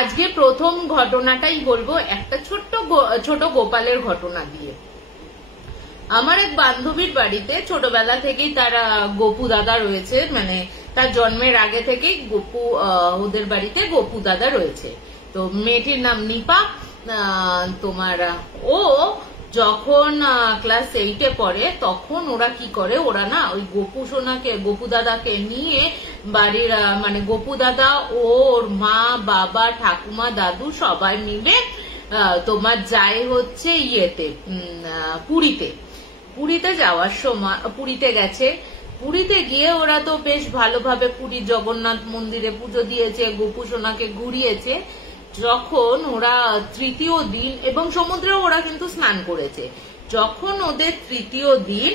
আজকে প্রথম ঘটনাটাই বলবো একটা ছোট গোপালের ঘটনা দিয়ে। আমার এক বান্ধবীর বাড়িতে ছোটবেলা থেকেই তার গোপু দাদা রয়েছে, মানে তার জন্মের আগে থেকেই ওদের বাড়িতে গোপু দাদা রয়েছে। তো মেয়েটির নাম নিপা। তোমার ও যখন ক্লাস 8-এ পড়ে তখন ওরা কি করে, ওরা না ওই গোপু দাদাকে নিয়ে বাড়ির মানে গোপু দাদা ওর মা বাবা ঠাকুমা দাদু সবাই মিলে তোমার যায় হচ্ছে পুরীতে যাওয়ার সময় পুরীতে গেছে। পুরীতে গিয়ে ওরা তো বেশ ভালোভাবে পুরীর জগন্নাথ মন্দিরে পুজো দিয়েছে, গোপু সোনাকে ঘুরিয়েছে। যখন ওরা তৃতীয় দিন, এবং সমুদ্রে ওরা কিন্তু স্নান করেছে, যখন ওদের তৃতীয় দিন,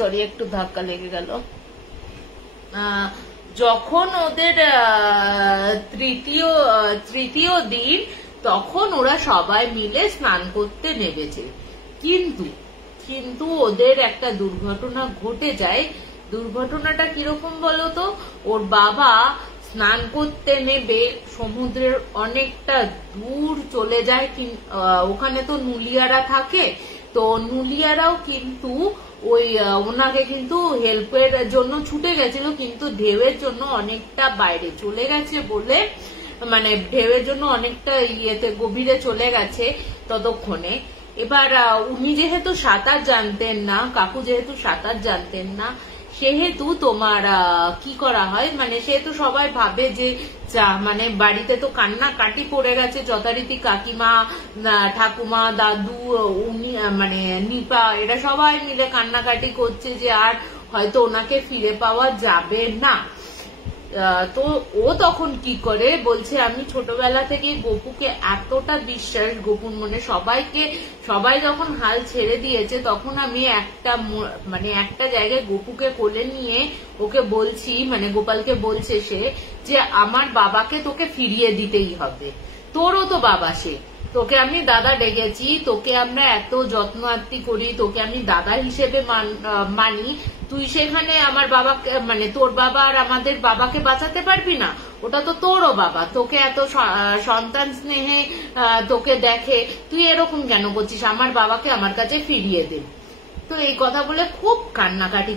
সরি একটু ধাক্কা লেগে গেল, যখন ওদের তৃতীয় দিন তখন ওরা সবাই মিলে স্নান করতে নেমেছে। কিন্তু ওদের একটা দুর্ঘটনা ঘটে যায়। দুর্ঘটনাটা কিরকম বলতো, ওর বাবা স্নান করতে নেবে সমুদ্রের অনেকটা দূর চলে যায়। ওখানে তো নুলিয়ারা থাকে, তো নুলিয়ারাও কিন্তু ওনাকে কিন্তু হেল্পের জন্য ছুটে গেছিল, কিন্তু ঢেউয়ের জন্য অনেকটা বাইরে চলে গেছে বলে, মানে ঢেউয়ের জন্য অনেকটা গভীরে চলে গেছে ততক্ষণে। এবার উনি যেহেতু সাঁতার জানতেন না, কাকু যেহেতু সাঁতার জানতেন না, সেহেতু তোমার কি করা হয়, মানে সেহেতু সবাই ভাবে যে মানে বাড়িতে তো কান্নাকাটি পড়ে গেছে যথারীতি, কাকিমা ঠাকুমা দাদু উনি মানে নিপা এরা সবাই মিলে কান্নাকাটি করছে যে আর হয়তো ওনাকে ফিরে পাওয়া যাবে না। তো ও তখন কি করে বলছে, আমি ছোটবেলা থেকে গোপুকে এতটা বিশ্বাস, গোপুর মনে সবাই যখন হাল ছেড়ে দিয়েছে তখন আমি একটা জায়গায় গোপুকে কোলে নিয়ে ওকে বলছি, মানে গোপালকে বলছে সে যে আমার বাবাকে তোকে ফিরিয়ে দিতেই হবে, তোরও তো বাবা, সে তোকে আমি দাদা ডেকেছি, তোকে আমরা এত যত্ন আত্তি করি, তোকে আমি দাদা হিসেবে মানি, তুই সেখানে আমার বাবাকে মানে তোর বাবা আর আমাদের বাবাকে বাঁচাতে পারবি না? ওটা তো তোরও বাবা, তোকে এত সন্তান স্নেহে তোকে দেখে, তুই এরকম কেন করছিস? আমার বাবাকে আমার কাছে ফিরিয়ে দে। তো এই কথা বলে খুব কান্নাকাটি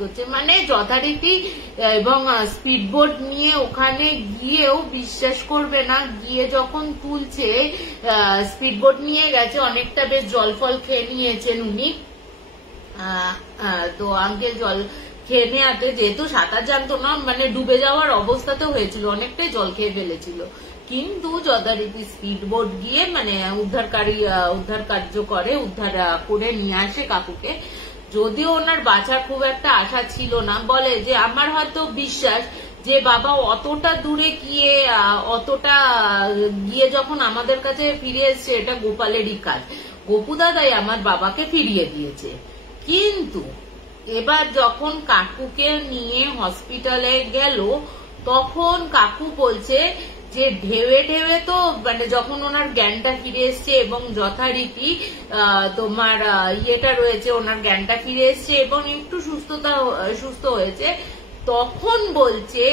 করছে, মানে যথারীতি। এবং স্পিডবোট নিয়ে ওখানে গিয়েও বিশ্বাস করবে না, গিয়ে যখন তুলছে, স্পিডবোট নিয়ে গেছে, অনেকটা বেশ জল ফল খেয়ে নিয়েছেন উনি। তো আঙ্কেল জল খেয়ে নেওয়াতে যেহেতু সাঁতার জানতো না, মানে ডুবে যাওয়ার অবস্থাতেও হয়েছিল, অনেকটাই জল খেয়ে ফেলেছিল, কিন্তু যথারীতি স্পিডবোট গিয়ে মানে উদ্ধার কার্য করে, উদ্ধার করে নিয়ে আসে কাকুকে। যদিও ওনার বাঁচার খুব একটা আশা ছিল না, বলে যে আমার হয়তো বিশ্বাস যে বাবা অতটা দূরে গিয়ে যখন আমাদের কাছে ফিরে এসছে, এটা গোপালেরই কাজ, গোপু দাদাই আমার বাবাকে ফিরিয়ে দিয়েছে। কিন্তু এবার যখন কাকুকে নিয়ে হসপিটালে গেল, তখন কাকু বলছে যে ঢেউে তো মানে যখন ওনার জ্ঞানটা ফিরে এসছে এবং যথারীতি তোমার রয়েছে, ওনার জ্ঞানটা ফিরে এসছে এবং একটু সুস্থ হয়েছে, তখন বলছে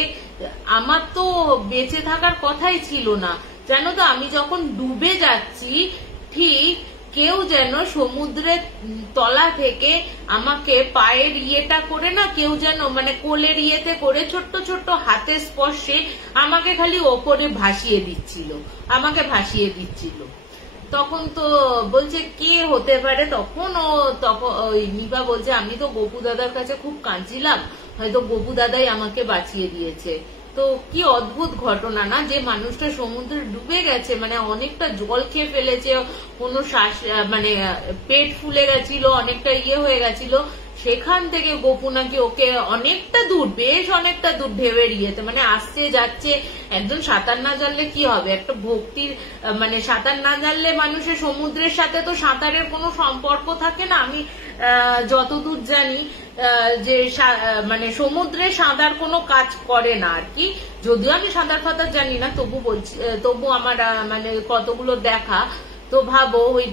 আমার তো বেঁচে থাকার কথাই ছিল না, জানো তো, আমি যখন ডুবে যাচ্ছি ঠিক কেউ যেন সমুদ্রের তলা থেকে আমাকে পায়ের করে না, কেউ যেন মানে কোলের করে ছোট্ট ছোট্ট হাতের স্পর্শে আমাকে খালি ওপরে ভাসিয়ে দিচ্ছিল। তখন তো বলছে কে হতে পারে, তখন ওই নিপা বলছে আমি তো গোপু দাদার কাছে খুব কাঁদছিলাম, হয়তো গোপু দাদাই আমাকে বাঁচিয়ে দিয়েছে। তো কি অদ্ভুত ঘটনা না, যে মানুষটা সমুদ্রে ডুবে গেছে, মানে অনেকটা জল খেয়ে ফেলেছে, কোনো শ্বাস মানে পেট ফুলে গেছিল, অনেকটা হয়ে গেছিল, সেখান থেকে গোপু নাকি ওকে বেশ অনেকটা দূর ঢেউয়ের মানে আসছে যাচ্ছে। একজন সাঁতার না জানলে কি হবে, একটা ভক্তির মানে সাঁতার না জানলে মানুষের সমুদ্রের সাথে তো সাঁতারের কোনো সম্পর্ক থাকে না। আমি যতদূর জানি যে মানে সমুদ্রে সাঁতার কোনো কাজ করে না আর কি, যদিও আমি সাঁতার ফাতার জানি না, তবু আমার মানে কতগুলো দেখা। তো ভাবো ওই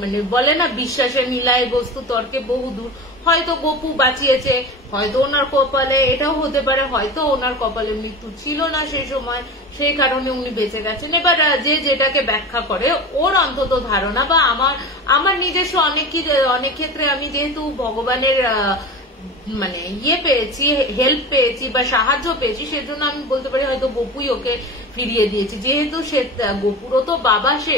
মানে বলে না বিশ্বাসে মিলায় বস্তু তর্কে বহুদূর, হয়তো গোপু বাঁচিয়েছে, হয়তো ওনার কপালে এটাও হতে পারে, হয়তো ওনার কপালে মৃত্যু ছিল না সেই সময়, সেই কারণে উনি বেঁচে গেছেন। এবার যে যেটাকে ব্যাখ্যা করে, ওর অন্তত ধারণা বা আমার নিজস্ব অনেক ক্ষেত্রে আমি যেহেতু ভগবানের মানে পেয়েছি, হেল্প পেয়েছি বা সাহায্য পেয়েছি, সেজন্য আমি বলতে পারি হয়তো গোপুই ওকে ফিরিয়ে দিয়েছে। যেহেতু সে গোপুরও তো বাবা, সে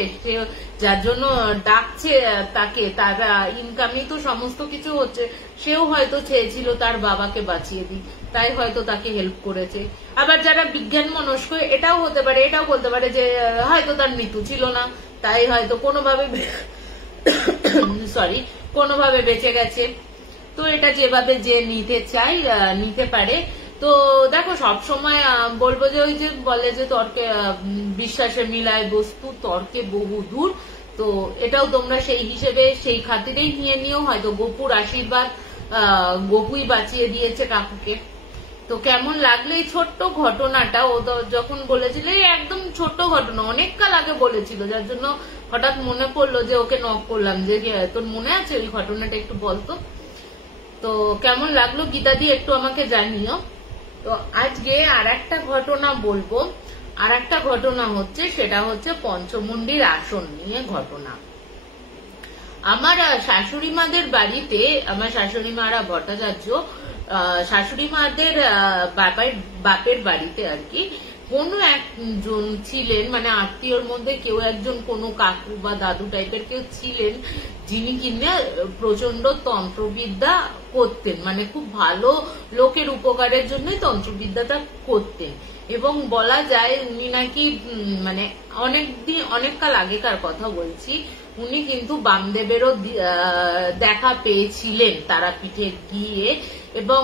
যার জন্য ডাকছে তাকে, তার ইনকামই তো সমস্ত কিছু হচ্ছে, সেও হয়তো চেয়েছিল তার বাবাকে বাঁচিয়ে দিই, তাই হয়তো তাকে হেল্প করেছে। আবার যারা বিজ্ঞান মনস্ক, এটাও হতে পারে, এটাও বলতে পারে যে হয়তো তার মৃত্যু ছিল না, তাই হয়তো কোনোভাবে বেঁচে গেছে। তো এটা যেভাবে যে নিতে চাই নিতে পারে। তো দেখো, সবসময় বলবো যে ওই যে বলে যে তর্কে বিশ্বাসে মিলায় বস্তু, তর্কে বহু দূর। তো এটাও তোমরা সেই হিসেবে সেই খাতিরেই নিয়ে নিও। হয়তো গোপুর আশীর্বাদ, গোপুই বাঁচিয়ে দিয়েছে কাকুকে। তো কেমন লাগলো এই ছোট্ট ঘটনাটা? ও যখন বলেছিল, একদম ছোট্ট ঘটনা, অনেক কাল আগে বলেছিল, যার জন্য হঠাৎ মনে পড়লো যে ওকে নক করলাম যে তোর মনে আছে ওই ঘটনাটা, একটু বলতো। তো কেমন লাগলো গীতা দিয়ে একটু আমাকে জানিও। তো আজকে আর একটা ঘটনা বলবো। আর একটা ঘটনা হচ্ছে, সেটা হচ্ছে পঞ্চমুণ্ডির আসন নিয়ে ঘটনা। আমার শাশুড়ি মাদের বাড়িতে, আমার শাশুড়ি মারা ভট্টাচার্য, শাশুড়ি মাদের বাপের বাড়িতে আর কি কোনো একজন ছিলেন, মানে আত্মীয়র মধ্যে কেউ একজন, কোনো কাকু বা দাদু টাইপের কেউ ছিলেন, যিনি কিনা প্রচন্ড তন্ত্রবিদ্যা করতেন, মানে খুব ভালো লোকের উপকারের জন্যই তন্ত্রবিদ্যাটা করতেন। এবং বলা যায় উনি নাকি মানে অনেক কাল আগেকার কথা বলছি, উনি কিন্তু বামদেবেরও দেখা পেয়েছিলেন তারাপীঠে গিয়ে। এবং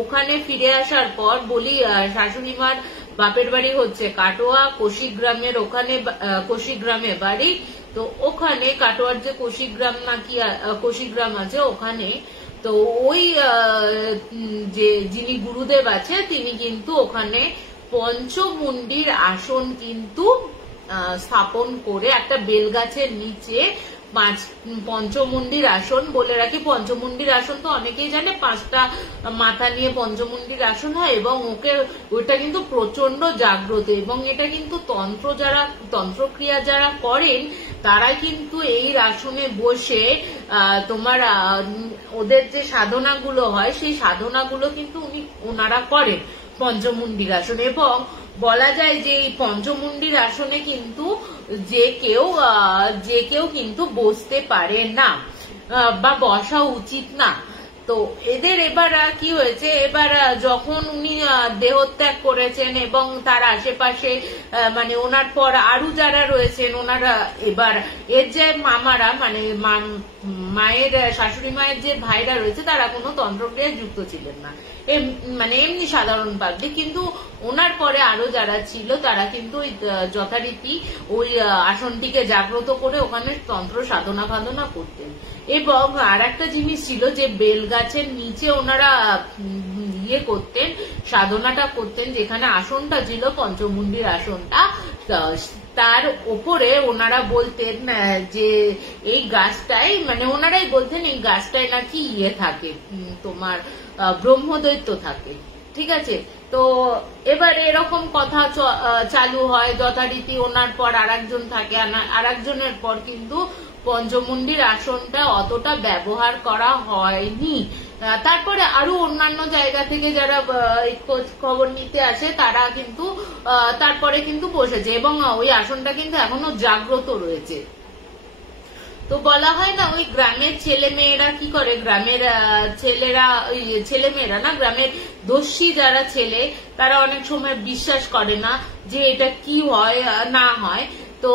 ওখানে ফিরে আসার পর বলি, শাশুড়ি মার বাপের বাড়ি হচ্ছে কাটোয়া কোশিগ্রামের, ওখানে কোশিগ্রামে বাড়ি। তো ওখানে কাটোয়ার যে কোশিগ্রাম আছে ওখানে, তো ওই যে যিনি গুরুদেব আছে তিনি কিন্তু ওখানে পঞ্চমুণ্ডির আসন কিন্তু স্থাপন করে, একটা বেলগাছের নিচে পঞ্চমুণ্ডির আসন, বলে রাখি পঞ্চমুণ্ডির আসন তো অনেকেই জানে, 5টা মাথা নিয়ে পঞ্চমুণ্ডির আসন হয়। এবং ওটা কিন্তু প্রচন্ড জাগ্রত, এবং এটা কিন্তু তন্ত্রক্রিয়া যারা করেন তারা কিন্তু এই আসনে বসে তোমার ওদের যে সাধনাগুলো হয় সেই সাধনাগুলো কিন্তু ওনারা করেন পঞ্চমুণ্ডির আসন। এবং বলা যায় যে এই পঞ্চমুণ্ডির আসনে কিন্তু যে কেউ কিন্তু বসতে পারে না বা বসা উচিত না। তো এদের এবার কি হয়েছে, এবার যখন উনি দেহত্যাগ করেছেন এবং তার আশেপাশে মানে ওনার পর আরো যারা রয়েছেন ওনারা, এবার এর যে মামারা মানে মায়ের শাশুড়ি মায়ের যে ভাইরা রয়েছে তারা কোনো তন্ত্রক্রিয়ায় যুক্ত ছিলেন না, মানে এমনি সাধারণ পাবলিক। কিন্তু ওনার পরে আরো যারা ছিল তারা কিন্তু যথারীতি ওই আসনটিকে জাগ্রত করে ওখানে তন্ত্র সাধনা ভাধনা করতেন। এবং আর একটা জিনিস ছিল যে বেলগাছের নিচে ওনারা করতেন, সাধনাটা করতেন, যেখানে আসনটা ছিল পঞ্চমুণ্ডির আসনটা, তার ওপরে ওনারা বলতেন যে এই গাছটাই, মানে ওনারাই বলতেন এই গাছটায় নাকি থাকে তোমার ব্রহ্মদৈত্য থাকে। ঠিক আছে, তো এবার এরকম কথা চালু হয়, যথারীতি ওনার পর আরেকজন থাকে, আরেকজনের পর কিন্তু পঞ্চমুণ্ডির আসনটা অতটা ব্যবহার করা হয়নি। তারপরে আরো অন্যান্য জায়গা থেকে যারা খবর নিতে আসে তারা কিন্তু তারপরে কিন্তু বসেছে, এবং ওই আসনটা কিন্তু এখনো জাগ্রত রয়েছে। তো বলা হয় না, ওই গ্রামের ছেলে মেয়েরা কি করে, গ্রামের ছেলেমেয়েরা না, গ্রামের দস্যি যারা ছেলে তারা অনেক সময় বিশ্বাস করে না যে এটা কি হয় না হয়। তো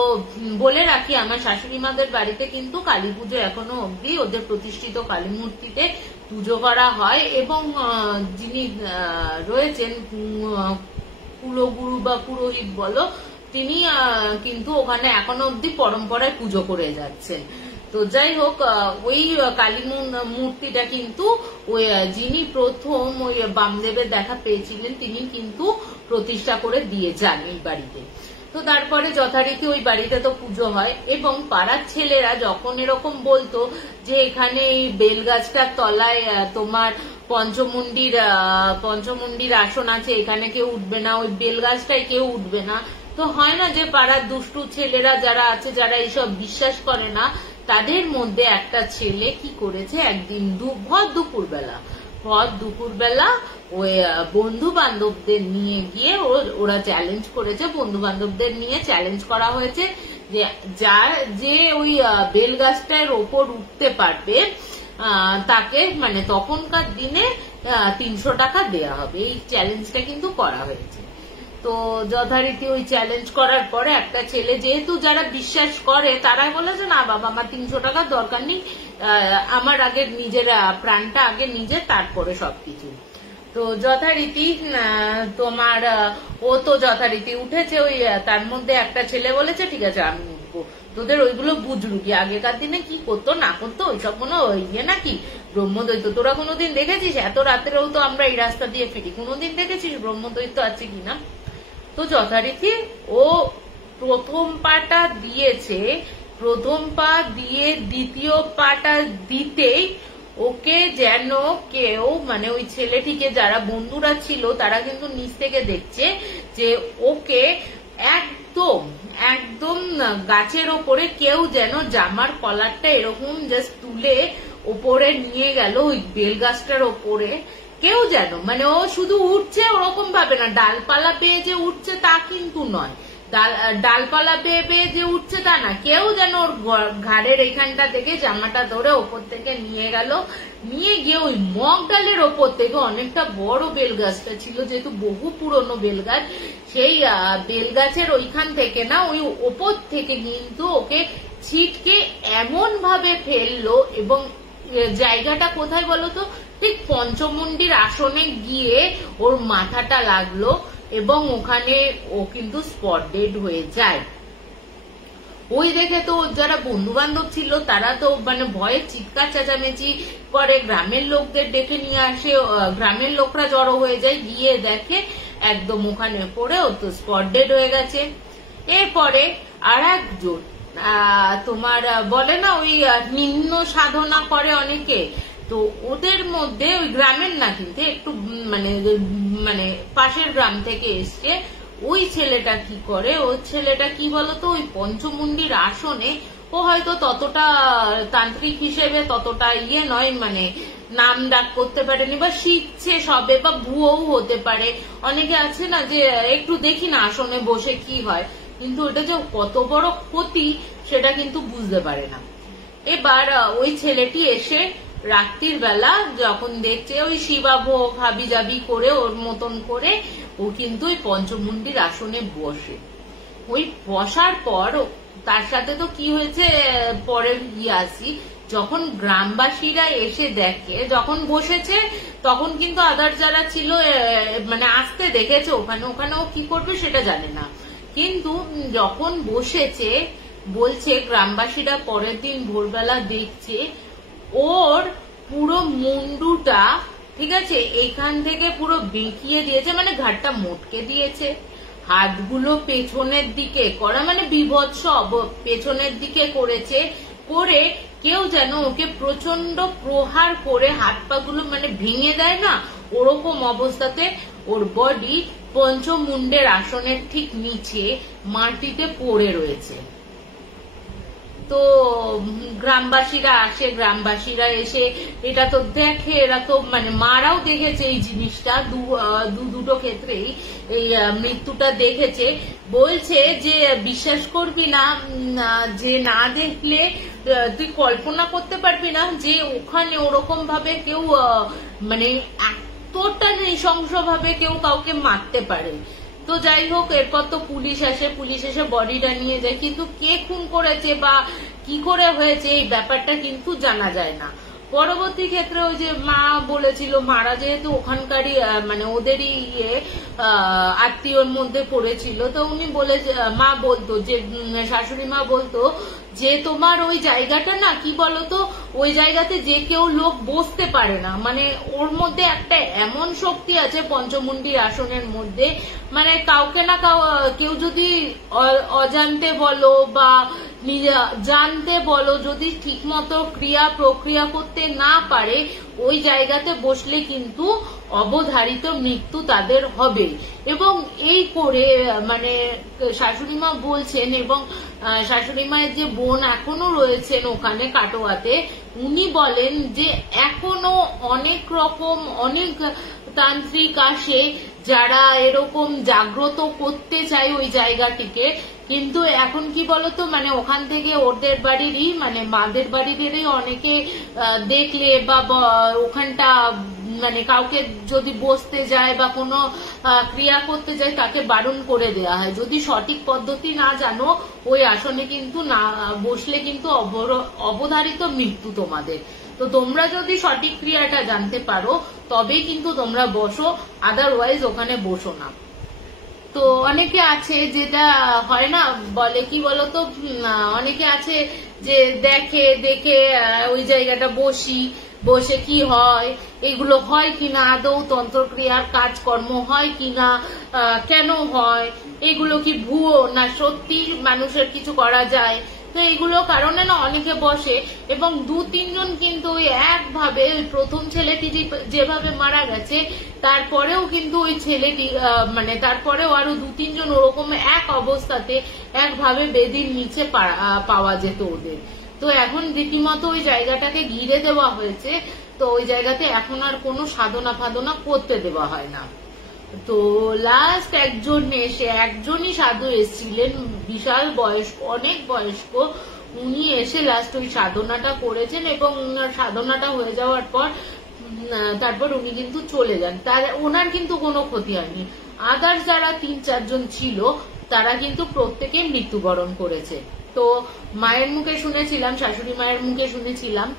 বলে রাখি, আমার শাশুড়ি মাদের বাড়িতে কিন্তু কালী পুজো এখনো অব্দি ওদের প্রতিষ্ঠিত কালী মূর্তিতে পুজো করা হয়। এবং যিনি রয়েছেন কুলগুরু বা পুরোহিত বলো, তিনি কিন্তু ওখানে এখনো অব্দি পরম্পরায় পুজো করে যাচ্ছেন। তো যাই হোক, ওই কালী মূর্তিটা কিন্তু ওই যিনি প্রথম ওই বামদেবের দেখা পেয়েছিলেন তিনি কিন্তু প্রতিষ্ঠা করে দিয়ে যান এই বাড়িতে। তো তারপরে যথারীতি ওই বাড়িতে তো পুজো হয়, এবং পাড়ার ছেলেরা যখন এরকম বলতো যে এখানে এই বেলগাছটার তলায় তোমার পঞ্চমুণ্ডির আসন আছে, এখানে কেউ উঠবে না, ওই বেলগাছটায় কেউ উঠবে না। তো হয় না যে পাড়ার দুষ্টু ছেলেরা যারা আছে, যারা এইসব বিশ্বাস করে না, তাদের মধ্যে একটা ছেলে কি করেছে, একদিন ভর দুপুরবেলা ওই বন্ধু বান্ধবদের নিয়ে গিয়ে ওরা চ্যালেঞ্জ করেছে, বন্ধু বান্ধবদের নিয়ে চ্যালেঞ্জ করা হয়েছে যে ওই বেলগাছটার ওপর উঠতে পারবে তাকে মানে তখনকার দিনে 300 টাকা দেয়া হবে। এই চ্যালেঞ্জটা কিন্তু করা হয়েছে। তো যথারীতি ওই চ্যালেঞ্জ করার পরে একটা ছেলে, যেহেতু যারা বিশ্বাস করে তারা বলেছে না বাবা আমার 300 টাকার দরকার নেই, আমার আগে নিজের প্রাণটা আগে নিজের, তারপরে সবকিছু। তো যথারীতি তোমার ও তো যথারীতি উঠেছে, ওই তার মধ্যে একটা ছেলে বলেছে ঠিক আছে আমি উঠবো, তোদের ওইগুলো বুঝলু কি আগেকার দিনে কি করতো না করতো ওইসব কোনো ইয়ে নাকি ব্রহ্মদৈত্য, তোরা কোনোদিন দেখেছিস? এত রাতেও তো আমরা এই রাস্তা দিয়ে ফিরি, কোনোদিন দেখেছিস ব্রহ্মদৈত্য আছে কিনা? তো যথারীতি ও প্রথম পাটা দিয়েছে, প্রথম পা দিয়ে দ্বিতীয় পাটা দিতেই ওকে যেন কেউ মানে ওই ছেলেটিকে, যারা বন্ধুরা ছিল তারা কিন্তু নিচ থেকে দেখছে যে ওকে একদম একদম গাছের ওপরে কেউ যেন জামার কলারটা এরকম জাস্ট তুলে ওপরে নিয়ে গেল, ওই বেলগাছটার ওপরে কেউ যেন, মানে ও শুধু উঠছে ওরকম ভাবে না, ডালপালা পেয়ে যে উঠছে তা কিন্তু নয়, ডালপালা পেয়ে যে উঠছে তা না, কেউ যেন ওর ঘাড়ের এখানটা থেকে জামাটা ধরে ওপর থেকে নিয়ে গেল, নিয়ে গিয়ে ওই মগ ডালের ওপর থেকে, অনেকটা বড় বেলগাছটা ছিল যেহেতু বহু পুরনো বেলগাছ, সেই বেলগাছের ওইখান থেকে না ওই ওপর থেকে কিন্তু ওকে ছিটকে এমন ভাবে ফেললো, এবং জায়গাটা কোথায় বলতো, ঠিক পঞ্চমুণ্ডির আসনে গিয়ে ওর মাথাটা লাগলো, এবং ওখানে ও কিন্তু স্পট ডেড হয়ে যায়। ওই দেখে তো যারা বন্ধু বান্ধব ছিল তারা তো মানে ভয়ে চিৎকার চেঁচামেচি করে, গ্রামের লোকদের ডেকে নিয়ে আসে, গ্রামের লোকরা জড়ো হয়ে যায়, গিয়ে দেখে একদম ওখানে পড়ে ও তো স্পট ডেড হয়ে গেছে। এরপরে আর একজন তোমার বলে না ওই নিম্ন সাধনা করে অনেকে, তো ওদের মধ্যে ওই গ্রামের না কিন্তু একটু মানে মানে পাশের গ্রাম থেকে এসছে, ওই ছেলেটা কি করে, ওই ছেলেটা কি বলতো ওই পঞ্চমুণ্ডির আসনে ও হয়তো ততটা তান্ত্রিক হিসেবে ততটা ইয়ে নয়, মানে নাম ডাক করতে পারেনি বা শিখছে সবে, বা ভুয়ো হতে পারে, অনেকে আছে না যে একটু দেখি না আসনে বসে কি হয়, কিন্তু ওটা যে কত বড় ক্ষতি সেটা কিন্তু বুঝতে পারে না। এবার ওই ছেলেটি এসে রাত্রির বেলা যখন দেখছে ওই শিবাভোগ হাবিজাবি করে ওর মতন করে ও কিন্তু ওই পঞ্চমুণ্ডির আসনে বসে, ওই বসার পর তার সাথে তো কি হয়েছে পরে আসি, যখন গ্রামবাসীরা এসে দেখে যখন বসেছে তখন কিন্তু আদার যারা ছিল মানে আসতে দেখেছে ওখানেও কি করবে সেটা জানে না, কিন্তু যখন বসেছে বলছে গ্রামবাসীরা পরের দিন ভোরবেলা দেখছে ওর পুরো মুন্ডুটা ঠিক আছে এখান থেকে পুরো বেঁকিয়ে দিয়েছে, মানে ঘাটটা মোটকে দিয়েছে, হাতগুলো পেছনের দিকে করা, মানে বিভৎস পেছনের দিকে করেছে, করে কেউ যেন ওকে প্রচন্ড প্রহার করে হাত পা গুলো মানে ভেঙে দেয় না, ওরকম অবস্থাতে ওর বডি পঞ্চমুণ্ডের আসনের ঠিক নিচে মাটিতে পড়ে রয়েছে। তো গ্রামবাসীরা আসে, গ্রামবাসীরা এসে এটা তো দেখে, এরা তো মানে মারাও দেখেছে এই জিনিসটা, দুটো ক্ষেত্রেই এই মৃত্যুটা দেখেছে, বলছে যে বিশ্বাস করবি না, যে না দেখলে তুই কল্পনা করতে পারবি না যে ওখানে ওরকম ভাবে কেউ মানে এতটা নৃশংস ভাবে কেউ কাউকে মারতে পারে। তো যাই হোক এরপর তো পুলিশ এসে বডিটা নিয়ে যায়, কিন্তু কে খুন করেছে বা কি করে হয়েছে এই ব্যাপারটা কিন্তু জানা যায় না। পরবর্তী ক্ষেত্রে ওই যে মা বলেছিল, মারা যেহেতু ওখানকারই মানে ওদেরই আত্মীয়র মধ্যে পড়েছিল, তো উনি মা বলতো যে শাশুড়ি মা বলতো যে তোমার ওই জায়গাটা না কি বলতো, ওই জায়গাতে যে কেউ লোক বসতে পারে না, মানে ওর মধ্যে একটা এমন শক্তি আছে পঞ্চমুণ্ডির আসনের মধ্যে, মানে কাউকে না কেউ যদি অজান্তে বলো বা জানতে বলো, যদি ঠিকমতো ক্রিয়া প্রক্রিয়া করতে না পারে, ওই জায়গাতে বসলে কিন্তু অবধারিত মৃত্যু তাদের হবে। এবং এই করে মানে শাশুড়ি মা বলছেন, এবং শাশুড়ি মায়ের যে বোন এখনো রয়েছেন ওখানে কাটোয়াতে, উনি বলেন যে এখনো অনেক রকম অনেক তান্ত্রিক আসে যারা এরকম জাগ্রত করতে চায় ওই জায়গাটিকে, কিন্তু এখন কি বলতো, মানে ওখান থেকে ওদের বাড়িরই মানে মাদের বাড়িরই অনেকে দেখলে বা ওখানটা মানে কাউকে যদি বসতে যায় বা কোনো ক্রিয়া করতে যায় তাকে বারণ করে দেওয়া হয়। যদি সঠিক পদ্ধতি না জানো ওই আসনে কিন্তু না বসলে কিন্তু অবধারিত মৃত্যু তোমাদের। তো তোমরা যদি সঠিক ক্রিয়াটা জানতে পারো তবেই কিন্তু তোমরা বসো, আদারওয়াইজ ওখানে বসো না। তো অনেকে আছে যেটা হয় না, বলে কি বলতো, অনেকে আছে যে দেখে ওই জায়গাটা বসে কি হয়, এগুলো হয় কিনা, আদৌ তন্ত্রক্রিয়ার কাজকর্ম হয় কিনা, কেন হয়, এগুলো কি ভুয়ো না সত্যি মানুষের কিছু করা যায়। তো এইগুলো কারণে না অনেকে বসে, এবং 2-3 জন কিন্তু ওই একভাবে প্রথম ছেলেটি যেভাবে মারা গেছে তারপরেও কিন্তু ওই ছেলেটি মানে তারপরেও আরো 2-3 জন ওরকম এক অবস্থাতে একভাবে বেদির নিচে পাওয়া যেত ওদের। তো এখন রীতিমতো ওই জায়গাটাকে ঘিরে দেওয়া হয়েছে, তো ওই জায়গাতে এখন আর কোনো সাধনা করতে দেওয়া হয় না। তো লাস্ট একজনই সাধু এসেছিলেন, বিশাল বয়স্ক, অনেক বয়স্ক, উনি এসে লাস্ট ওই সাধনাটা করেছেন, এবং সাধনাটা হয়ে যাওয়ার পর তারপর উনি কিন্তু চলে যান। ওনার কিন্তু কোনো ক্ষতি হয়নি। আদার্স যারা 3-4 জন ছিল তারা কিন্তু প্রত্যেকে মৃত্যুবরণ করেছে। তো মায়ের মুখে শুনেছিলাম, শাশুড়ি মায়ের মুখে শুনেছিলাম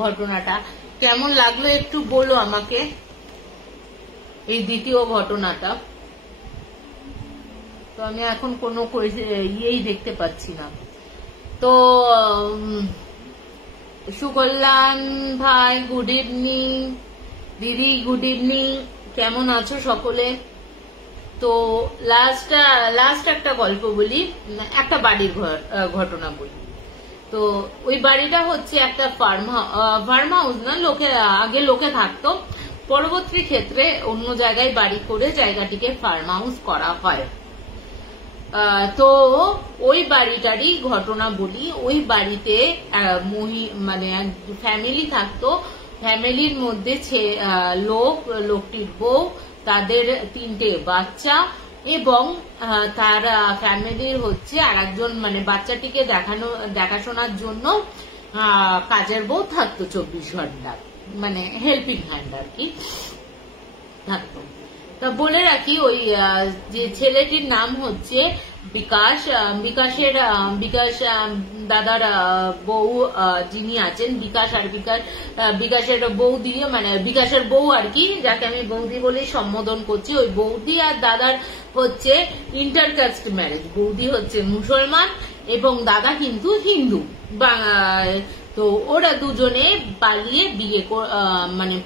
ঘটনাটা। কেমন লাগলো একটু বলো আমাকে এই দ্বিতীয় ঘটনাটা। তো আমি এখন কোনো ইয়েই দেখতে পাচ্ছি না। তো সুকল্যাণ ভাই গুড ইভিনিং, দিদি গুড ইভিনিং, কেমন আছো সকলে? তো লাস্ট একটা গল্প বলি, একটা বাড়ির ঘটনা বলি। তো ওই বাড়িটা হচ্ছে একটা ফার্ম হাউস না, আগে লোকে থাকতো, পরবর্তী ক্ষেত্রে অন্য জায়গায় বাড়ি করে জায়গাটিকে ফার্ম হাউস করা হয়। তো ওই বাড়িটারই ঘটনা বলি। ওই বাড়িতে মানে ফ্যামিলি থাকতো, ফ্যামিলির মধ্যে লোকটির বউ, তাদের 3টে বাচ্চা, এবং তার ফ্যামিলির হচ্ছে আরেকজন মানে বাচ্চাটিকে দেখাশোনার জন্য কাজের বউ থাকতো 24 ঘন্টা, মানে হেল্পিং হ্যান্ড আর কি থাকতো। তা বলে রাখি, ওই যে ছেলেটির নাম হচ্ছে বিকাশ দাদার বউ যিনি আছেন, বিকাশ আর বিকাশের বৌদি, মানে বিকাশের বউ আর কি, যাকে আমি বৌদি বলেই সম্বোধন করছি, ওই বৌদি আর দাদার হচ্ছে ইন্টারকাস্ট ম্যারেজ। বৌদি হচ্ছে মুসলমান এবং দাদা কিন্তু হিন্দু। তো ওরা দুজনে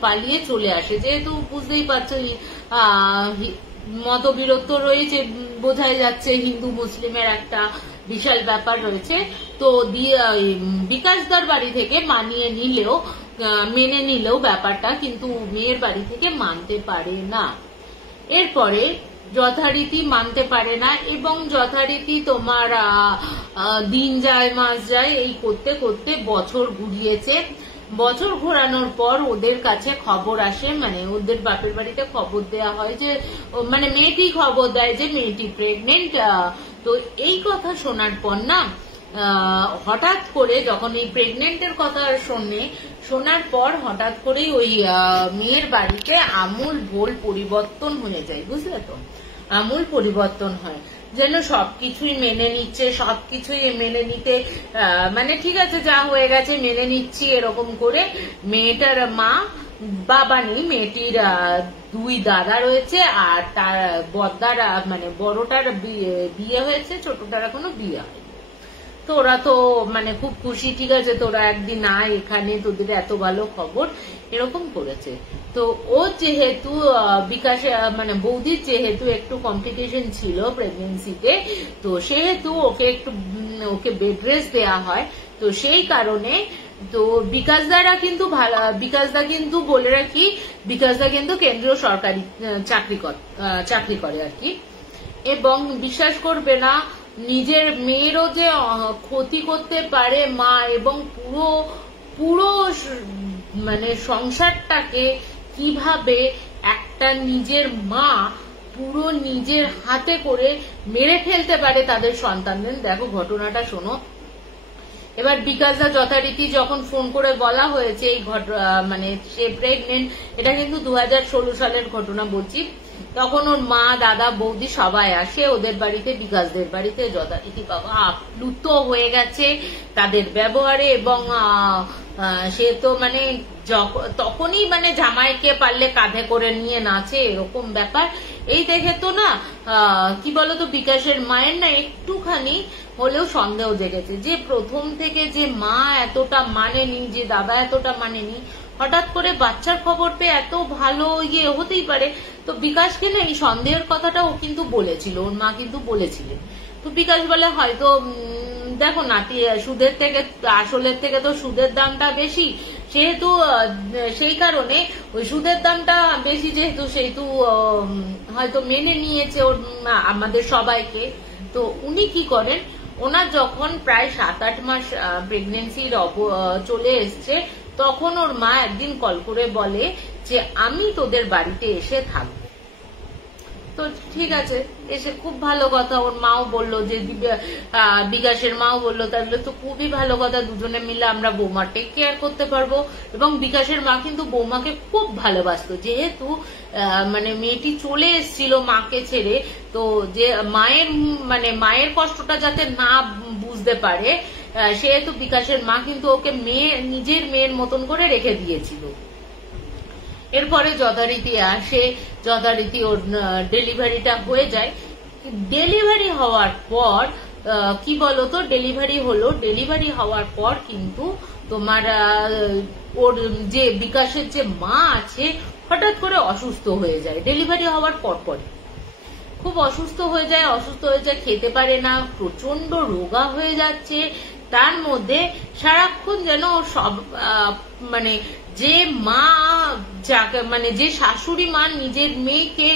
পালিয়ে চলে আসে, যেহেতু বুঝতেই পারছো মতবিরোধ রয়েছে, বোঝাই যাচ্ছে হিন্দু মুসলিমের একটা বিশাল ব্যাপার রয়েছে। তো বিকাশদার বাড়ি থেকে মেনে নিলেও ব্যাপারটা কিন্তু মেয়ের বাড়ি থেকে মানতে পারে না। এরপরে যথারীতি মানতে পারে না, এবং যথারীতি তোমার দিন যায় মাস যায়, এই করতে করতে বছর ঘুরিয়েছে। বছর ঘোরানোর পর ওদের কাছে খবর আসে, মানে ওদের বাপের বাড়িতে খবর দেয়া হয় যে, মানে মেয়েটি খবর দেয় যে মেয়েটি প্রেগনেন্ট। তো এই কথা শোনার পর না হঠাৎ করে, যখন এই প্রেগনেন্টের কথা শোনার পর হঠাৎ করেই ওই মেয়ের বাড়িতে আমূল পরিবর্তন হয়ে যায়, বুঝলে তো? আমূল পরিবর্তন হয়, যেন সবকিছুই মেনে নিচ্ছে, সবকিছুই মেনে নিতে মানে ঠিক আছে যা হয়ে গেছে মেনে নিচ্ছি এরকম করে। মেয়েটার বাবা নেই, মেয়েটির 2 দাদা রয়েছে, আর তার বড়দার মানে বড়টার বিয়ে হয়েছে, ছোটটার এখনো বিয়ে হয়নি। তো ওরা তো মানে খুব খুশি, ঠিক আছে তোরা একদিন আয় এখানে, তোদের এত ভালো খবর, এরকম করেছে। তো ও যেহেতু বিকাশ মানে বৌদির যেহেতু একটু কমপ্লিকেশন ছিল প্রেগনেন্সিতে, তো সেহেতু ওকে বেড রেস্ট দেওয়া হয়। তো সেই কারণে তো বিকাশদারা কিন্তু বিকাশদা কিন্তু বলে রাখি, বিকাশদা কিন্তু কেন্দ্রীয় সরকারি চাকরি করে আর কি। এবং বিশ্বাস করবে না, নিজের মেয়েরও যে ক্ষতি করতে পারে মা, এবং পুরো পুরো মানে সংসারটাকে কিভাবে একটা নিজের মা পুরো নিজের হাতে করে মেরে ফেলতে পারে তাদের সন্তানদের। দেখো ঘটনাটা শোনো। এবার বিকাশদা যথারীতি যখন ফোন করে বলা হয়েছে এই মানে সে প্রেগনেন্ট, এটা কিন্তু 2016 সালের ঘটনা বলছি, তখন ওর মা, দাদা, বৌদি সবাই আসে ওদের বাড়িতে, বিকাশদের বাড়িতে। যথারীতি বাবা আপ্লুত হয়ে গেছে তাদের ব্যবহারে, এবং সে তো মানে তখনই মানে জামাইকে পারলে কাঁধে করে নিয়ে নাচে, এরকম ব্যাপার। এই দেখে তো না কি বলতো, বিকাশের মায়ের না একটুখানি হলেও সন্দেহ জেগেছে যে প্রথম থেকে যে মা এতটা মানেনি, যে দাদা এতটা মানেনি, হঠাৎ করে বাচ্চার খবর পেয়ে এত ভালো হতেই পারে। তো বিকাশকে না এই সন্দেহের কথাটা ও কিন্তু বলেছিল, ওর মা কিন্তু বলেছিলেন। তো বিকাশ বলে হয়তো দেখো নাতি, সুদের থেকে আসলের থেকে তো সুদের দামটা বেশি, সেহেতু সেই কারণে ওই সুদের দামটা বেশি যেহেতু সেহেতু হয়তো মেনে নিয়েছে ওর আমাদের সবাইকে। তো উনি কি করেন, ওনার যখন প্রায় 7-8 মাস প্রেগনেন্সির চলে এসছে, তখন ওর মা একদিন কল করে বলে যে আমি তোদের বাড়িতে এসে থাকবো। তো ঠিক আছে, এসে খুব ভালো কথা। ওর মাও বললো যে বিকাশের মাও বললো তাহলে তো খুবই ভালো কথা, দুজনে মিলে আমরা বৌমা টেক কেয়ার করতে পারবো। এবং বিকাশের মা কিন্তু বৌমাকে খুব ভালোবাসতো, যেহেতু মানে মেয়েটি চলে এসেছিল মাকে ছেড়ে, তো যে মায়ের কষ্টটা যাতে না বুঝতে পারে, সেহেতু বিকাশের মা কিন্তু ওকে নিজের মেয়ের মতন করে রেখে দিয়েছিল। এরপরে যথারীতি আসে, যথারীতি ওর ডেলিভারিটা হয়ে যায়। ডেলিভারি হওয়ার পর কি বলতো, ডেলিভারি হওয়ার পর কিন্তু তোমার ওর যে বিকাশের যে মা আছে হঠাৎ করে অসুস্থ হয়ে যায়। ডেলিভারি হওয়ার পর খুব অসুস্থ হয়ে যায়, খেতে পারে না, প্রচন্ড রোগা হয়ে যাচ্ছে। তার মধ্যে সারাক্ষণ যেন সব মানে যে মা যাকে মানে যে শাশুড়ি মা নিজের মেয়েকে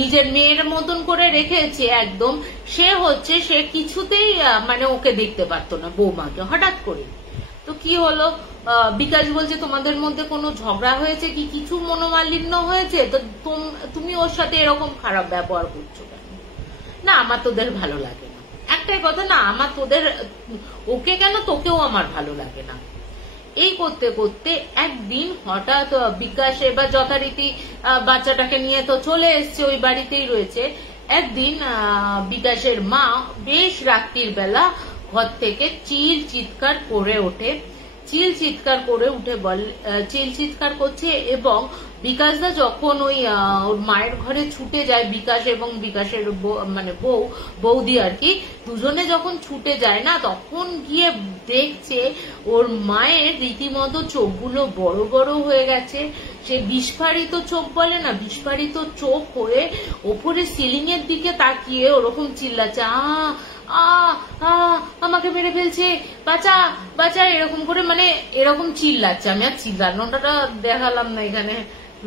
নিজের মেয়ের মতন করে রেখেছে একদম, সে কিছুতেই মানে ওকে দেখতে পারতো না বৌমাকে, হঠাৎ করে। তো কি হলো, বিকাশ বলছে তোমাদের মধ্যে কোনো ঝগড়া হয়েছে কি, কিছু মনোমালিন্য হয়েছে, তো তুমি ওর সাথে এরকম খারাপ ব্যবহার করছো কেন? না আমার তোদের ভালো লাগে না, একটাই কথা, না আমার ওকে কেন তোকেও আমার ভালো লাগে না। এই করতে করতে একদিন হঠাৎ বিকাশ এবার যথারীতি বাচ্চাটাকে নিয়ে তো চলে এসছে, ওই বাড়িতেই রয়েছে। একদিন বিকাশের মা বেশ রাত্রির বেলা ঘর থেকে চিৎকার করছে, এবং বিকাশদা যখন ওই ওর মায়ের ঘরে ছুটে যায়, বিকাশ এবং বিকাশের মানে বৌদি আর কি, দুজনে যখন ছুটে যায় না, তখন গিয়ে দেখছে ওর মায়ের রীতিমতো চোখগুলো বড় বড় হয়ে গেছে। সে বিস্ফারিত চোখ বলে না, বিস্ফারিত চোখ হয়ে ওপরে সিলিং এর দিকে তাকিয়ে ওরকম চিল্লাচ্ছে, আমাকে মেরে ফেলছে, বাঁচা বাঁচা, এরকম করে মানে এরকম চিল্লাচ্ছে। আমি আর চিল্লানোটা দেখালাম না, এখানে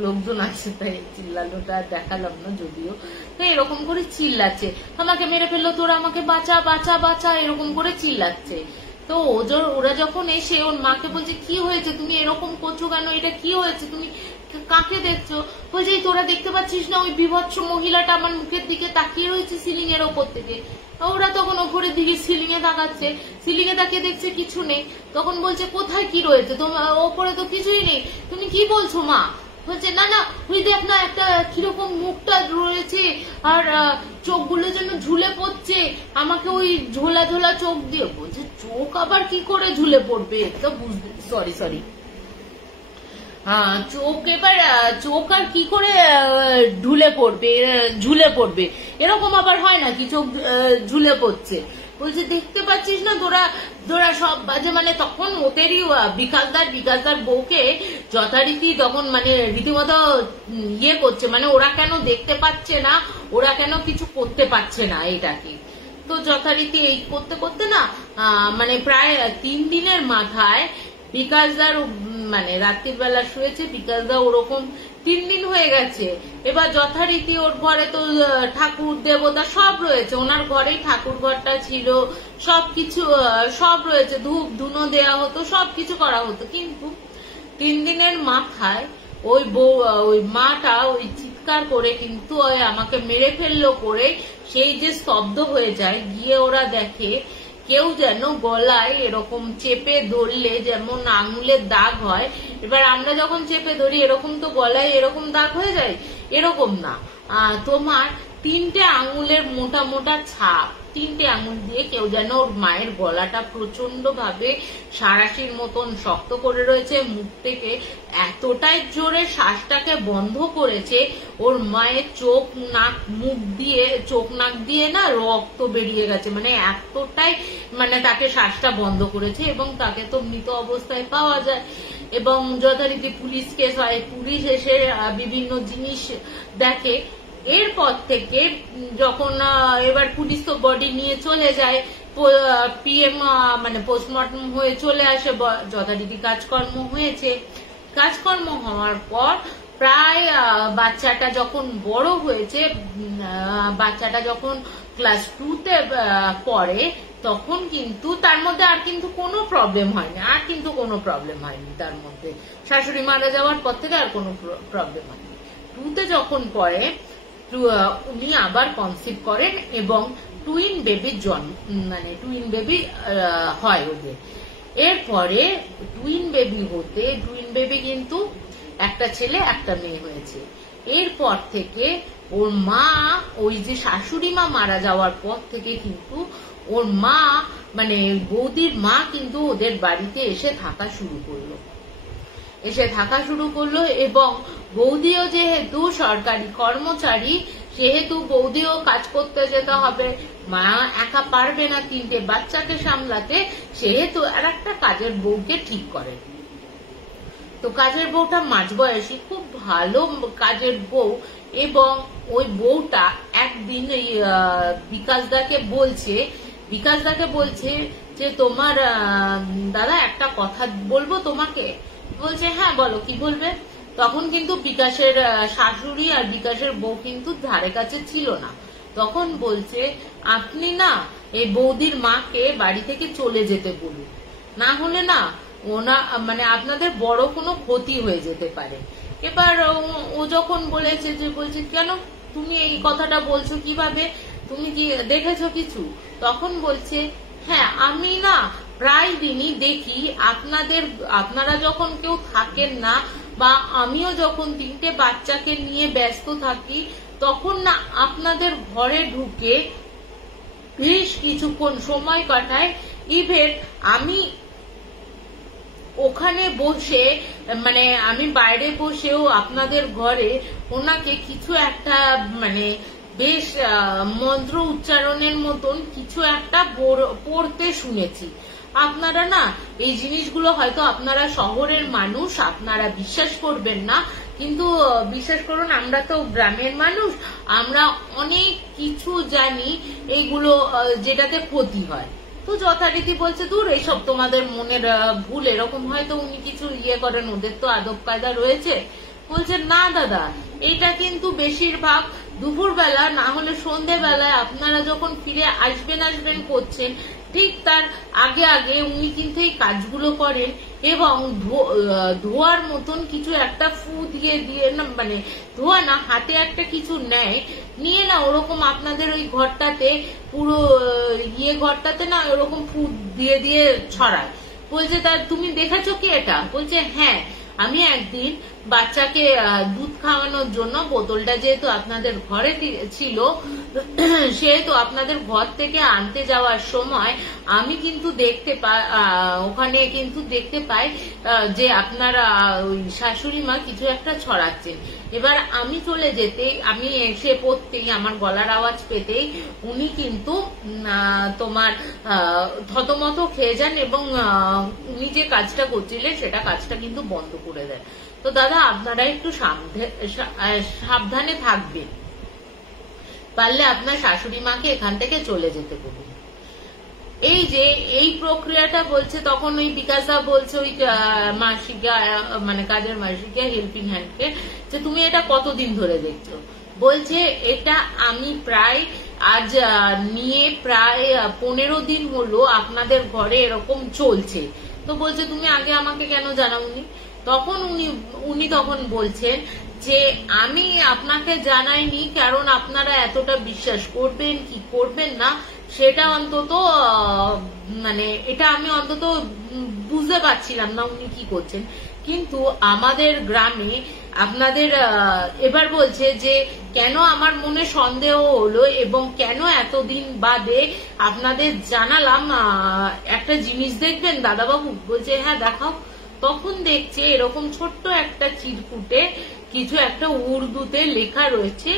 লোকজন আছে তাই চিল্লানোটা দেখালাম না যদিও। তো এরকম করে চিল্লাচ্ছে, আমাকে মেরে ফেললো, তোরা আমাকে বাঁচা বাঁচা বাঁচা, এরকম করে চিল্লাচ্ছে। তো ওরা যখন এসে ওর মাকে বলছে কি হয়েছে, তুমি এরকম করছো কেন, এটা কি হয়েছে, তুমি কাকে দেখছো? বলছে তোরা দেখতে পাচ্ছিস না ওই বিভৎস মহিলাটা আমার মুখের দিকে তাকিয়ে রয়েছে সিলিং এর ওপর থেকে। ওরা তখন ওপরের দিকে সিলিং এ তাকাচ্ছে, সিলিং এ তাকিয়ে দেখছে কিছু নেই। তখন বলছে কোথায় কি রয়েছে, তোমার ওপরে তো কিছুই নেই, তুমি কি বলছো মা? বলছে না না ওই দেখ না একটা কিরকম মুখটা রয়েছে, আর চোখগুলো যেন ঝুলে পড়ছে, আমাকে ওই ঝোলা ঝোলা চোখ দিয়ে। বলছে চোখ আবার কি করে ঝুলে পড়বে, তো বুঝতে সরি চোখ আর কি করে ঝুলে পড়বে, এরকম আবার হয় নাকি চোখ ঝুলে পড়ছে? বলছে দেখতে পাচ্ছিস না তোরা সব বাজে, মানে তখন ওদেরই বিকাশদার বউকে যথারীতি তখন মানে রীতিমতো ইয়ে করছে, মানে ওরা কেন দেখতে পাচ্ছে না, ওরা কেন কিছু করতে পারছে না এটাকে। তো যথারীতি এই করতে করতে না মানে প্রায় 3 দিনের মাথায় বিকাশদার মানে রাত্রির বেলা শুয়েছে, বিকাশদা ওরকম 3 দিন হয়ে গেছে। এবার যথারীতি ওর ঘরে তো ঠাকুর দেবতা সব রয়েছে, ওনার ঘরেই ঠাকুর ঘরটা ছিল, সবকিছু সব রয়েছে, ধূপ ধুনো দেওয়া হতো, সবকিছু করা হতো। কিন্তু 3 দিনের মাথায় ওই মাটা ওই চিৎকার করে কিন্তু আমাকে মেরে ফেললো করে সেই যে স্তব্ধ হয়ে যায়, গিয়ে ওরা দেখে কেউ যেন গলায় এরকম চেপে ধরলে যেমন আঙুলের দাগ হয়, এবার আমরা যখন চেপে ধরি এরকম তো গলায় এরকম দাগ হয়ে যায়, এরকম না, তোমার 3টে আঙুলের মোটা মোটা ছাপ, 3টে আঙুল দিয়ে কেউ যেন ওর মায়ের গলাটা প্রচন্ড ভাবে সাঁড়াশির মতন শক্ত করে রয়েছে, মুখ থেকে এতটাই জোরে শ্বাসটাকে বন্ধ করেছে, ওর মায়ের চোখ নাক দিয়ে না রক্ত বেরিয়ে গেছে, মানে এতটাই মানে তাকে শ্বাসটা বন্ধ করেছে। এবং তাকে তো মৃত অবস্থায় পাওয়া যায় এবং যথারীতি পুলিশ কেস হয়, পুলিশ এসে বিভিন্ন জিনিস দেখে। এরপর থেকে যখন এবার পুলিশ তো বডি নিয়ে চলে যায়, পিএম মানে পোস্টমর্টম হয়ে চলে আসে, যথারীতি কাজকর্ম হয়েছে। কাজকর্ম হওয়ার পর প্রায় বাচ্চাটা যখন বড় হয়েছে, বাচ্চাটা যখন ক্লাস 2তে পড়ে, তখন কিন্তু তার মধ্যে আর কিন্তু কোনো প্রবলেম হয়নি, তার মধ্যে শাশুড়ি মারা যাওয়ার পর থেকে আর কোনো প্রবলেম হয়নি। 2তে যখন পড়ে উনি আবার কনসিভ করেন এবং টুইন বেবি হয় ওদের। এরপরে টুইন বেবি কিন্তু একটা ছেলে একটা মেয়ে হয়েছে। এরপর থেকে ওর মা, ওই যে শাশুড়ি মা মারা যাওয়ার পর থেকে কিন্তু ওর মা মানে বৌদির মা কিন্তু ওদের বাড়িতে এসে থাকা শুরু করলো এবং বৌদিও যেহেতু সরকারি কর্মচারী, সেহেতু বৌদিও কাজ করতে যেতে হবে, মা একা পারবে না 3টে বাচ্চাকে সামলাতে, সেহেতু আর একটা কাজের বউকে ঠিক করে। তো কাজের বউটা মাঝবয়সী, খুব ভালো কাজের বউ, এবং ওই বউটা একদিন বিকাশদাকে বলছে যে তোমার দাদা একটা কথা বলবো তোমাকে। বলছে হ্যাঁ বলো, কি বলবে। তখন কিন্তু বিকাশের শাশুড়ি আর বিকাশের বউ কিন্তু ধারে কাছে ছিল না। তখন বলছে আপনি না এই বৌদির মাকে বাড়ি থেকে চলে যেতে বলুন, না হলে না মানে আপনাদের বড় কোনো ক্ষতি হয়ে যেতে পারে। এবার ও যখন বলছে কেন তুমি এই কথাটা বলছো, কিভাবে, তুমি কি দেখেছো কিছু? তখন বলছে হ্যাঁ আমি না প্রায় দিনই দেখি আপনারা যখন কেউ থাকেন না, বা আমিও যখন 3টে বাচ্চাকে নিয়ে ব্যস্ত থাকি, তখন না আপনাদের ঘরে ঢুকে বেশ কিছুক্ষণ সময় কাটায়। ইভেন আমি ওখানে বসে মানে আমি বাইরে বসেও আপনাদের ঘরে ওনাকে কিছু একটা মানে বেশ মন্ত্র উচ্চারণের মতন কিছু একটা পড়তে শুনেছি। আপনারা না এই জিনিসগুলো হয়তো আপনারা শহরের মানুষ, আপনারা বিশ্বাস করবেন না, কিন্তু বিশ্বাস করুন আমরা তো গ্রামের মানুষ, আমরা অনেক কিছু জানি এইগুলো যেটাতে ক্ষতি হয়। তো যথারীতি বলছে দূর এইসব তোমাদের মনের ভুল, এরকম হয়তো উনি কিছু করেন, ওদের তো আদব কায়দা রয়েছে। বলছে না দাদা, এটা কিন্তু বেশিরভাগ দুপুরবেলা না হলে সন্ধ্যেবেলায় আপনারা যখন ফিরে আসবেন করছেন, ঠিক তার আগে উনি কিন্তু এই কাজগুলো করেন এবং ধোয়ার মতন কিছু একটা ফু দিয়ে না, মানে ধোয়া না, হাতে একটা কিছু নিয়ে না ওরকম আপনাদের ওই ঘরটাতে পুরো ঘরটাতে না ওরকম ফু দিয়ে ছড়ায়। বলছে তা তুমি দেখেছো কি এটা? বলছে হ্যাঁ আমি একদিন বাচ্চাকে দুধ খাওয়ানোর জন্য বোতলটা যেহেতু আপনাদের ঘরে ছিল, সেহেতু আপনাদের ঘর থেকে আনতে যাওয়ার সময় আমি কিন্তু ওখানে কিন্তু দেখতে পাই যে আপনার ওই শাশুড়ি মা কিছু একটা ছড়াচ্ছেন। এবার আমি চলে যেতে, আমি এসে পড়তেই, আমার গলার আওয়াজ পেতেই উনি কিন্তু তোমার থতমত খেয়ে যান এবং উনি যে কাজটা করছিলেন সেটা কাজটা কিন্তু বন্ধ করে দেয়। তো দাদা আপনারা একটু সাবধানে থাকবেন, পারলে আপনার শাশুড়ি মাকে এখান থেকে চলে যেতে বলুন। এই যে এই প্রক্রিয়াটা বলছে, তখন ওই বিকাশা বলছে ওই মাসিকা, মানে কাজের মাসিকা হেল্পিং হ্যান্ডকে, যে তুমি এটা কতদিন ধরে দেখছো? বলছে এটা আমি প্রায় আজ নিয়ে প্রায় 15 দিন হলো আপনাদের ঘরে এরকম চলছে। তো বলছে তুমি আগে আমাকে কেন জানাওনি? তখন উনি তখন বলছেন যে আমি আপনাকে জানাইনি, কারণ আপনারা এতটা বিশ্বাস করবেন কি করবেন না সেটা অন্তত মানে এটা আমি অন্তত বুঝতে পারছিলাম না উনি কি করছেন। কিন্তু আমাদের গ্রামে আপনাদের এবার বলছে যে কেন আমার মনে সন্দেহ হলো এবং কেন এতদিন বাদে আপনাদের জানালাম, একটা জিনিস দেখবেন দাদাবাবু? বলছে হ্যাঁ দেখাও। তখন দেখছে এরকম ছোট্ট একটা চিরকুটে কিছু একটা উর্দুতে লেখা রয়েছে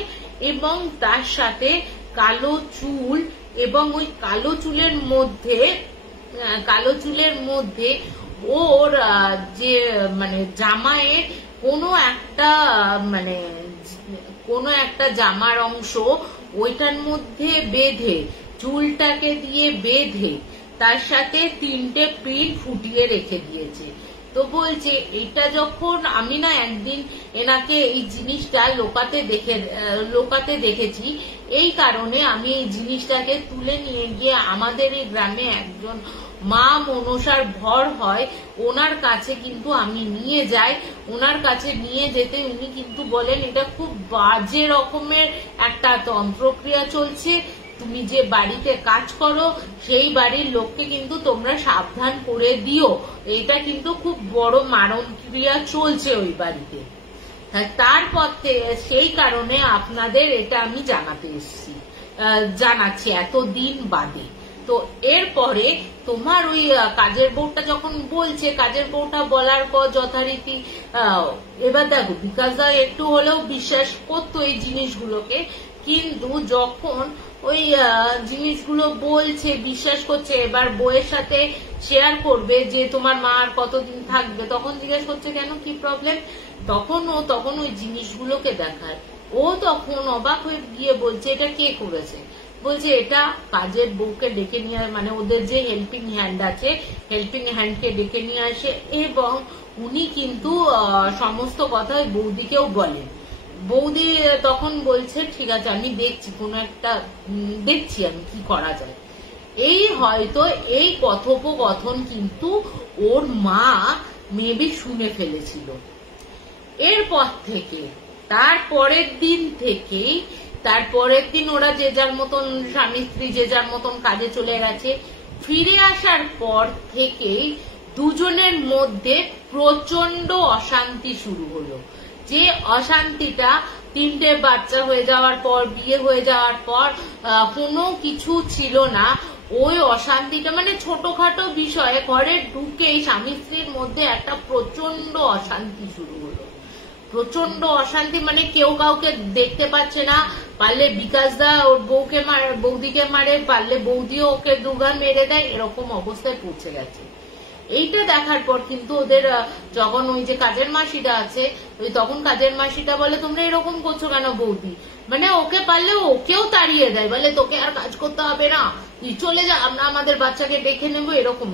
এবং তার সাথে কালো চুল, এবং ওই কালো চুলের মধ্যে ওর যে মানে জামায়ের কোনো একটা জামার অংশ ওইটার মধ্যে বেঁধে, চুলটাকে দিয়ে বেঁধে তার সাথে 3টে পিন ফুটিয়ে রেখে দিয়েছে। তো বলছে এটা যখন আমি না একদিন এনাকে এই জিনিসটা লোকাতে দেখেছি, এই কারণে আমি এই জিনিসটাকে তুলে নিয়ে গিয়ে আমাদের এই গ্রামে একজন মা মনসার ভর হয় ওনার কাছে কিন্তু আমি নিয়ে যাই। ওনার কাছে নিয়ে যেতে উনি কিন্তু বলেন এটা খুব বাজে রকমের একটা তন্ত্রক্রিয়া চলছে, তুমি যে বাড়িতে কাজ করো সেই বাড়ির লোককে কিন্তু তোমরা সাবধান করে দিও, এটা কিন্তু খুব বড় মারণ ক্রিয়া চলছে ওই বাড়িতে। তারপর সেই কারণে আপনাদের এটা আমি জানাচ্ছি এতদিন বাদে। তো এরপরে তোমার ওই কাজের বউটা যখন বলছে, কাজের বউটা বলার পর যথারীতি এবার দেখো বিকাশদা একটু হলেও বিশ্বাস করতো এই জিনিসগুলোকে, কিন্তু যখন ওই জিনিসগুলো বলছে বিশ্বাস করছে, এবার বউয়ের সাথে শেয়ার করবে যে তোমার মা আর কতদিন থাকবে, তখন জিজ্ঞেস করছে কেন কি প্রবলেম? তখন ওই জিনিসগুলোকে দেখায়। ও তখন অবাক হয়ে গিয়ে বলছে এটা কে করেছে? বলছে এটা কাজের বউকে ডেকে নিয়ে, মানে ওদের যে হেল্পিং হ্যান্ড আছে হেল্পিং হ্যান্ডকে ডেকে নিয়ে আসে এবং উনি কিন্তু সমস্ত কথা বৌদিকেও বলেন। বৌদি তখন বলছে ঠিক আছে আমি দেখছি আমি কি করা যায়। এই হয়তো এই কথোপকথন কিন্তু ওর মা মেবি শুনে ফেলেছিল। এরপর থেকে তারপরের দিন ওরা যে যার মতন স্বামী স্ত্রী যে যার মতন কাজে চলে গেছে। ফিরে আসার পর থেকেই দুজনের মধ্যে প্রচন্ড অশান্তি শুরু হলো। যে অশান্তিটা 3টে বাচ্চা হয়ে যাওয়ার পর, বিয়ে হয়ে যাওয়ার পর কোনো কিছু ছিল না। ওই অশান্তিটা মানে ছোটখাটো বিষয়ে ঘরে ঢুকেই স্বামী স্ত্রীর মধ্যে একটা প্রচন্ড অশান্তি শুরু হলো। প্রচন্ড অশান্তি মানে কেউ কাউকে দেখতে পাচ্ছে না, পারলে বিকাশদা ওর বৌদিকে মারে, পারলে বৌদিও ওকে দুগা মেরে দেয়, এরকম অবস্থায় পৌঁছে গেছে। এইটা দেখার পর কিন্তু ওদের যখন ওই যে কাজের মাসিটা আছে তখন কাজের মাসিটা বলে তোমরা এরকম করছো কেন বৌদি? মানে ওকে পারলে ওকেও তাড়িয়ে দেয়, বলে তোকে আর কাজ করতে হবে না, তুই চলে যা, আমরা আমাদের বাচ্চাকে দেখে নেবো, এরকম।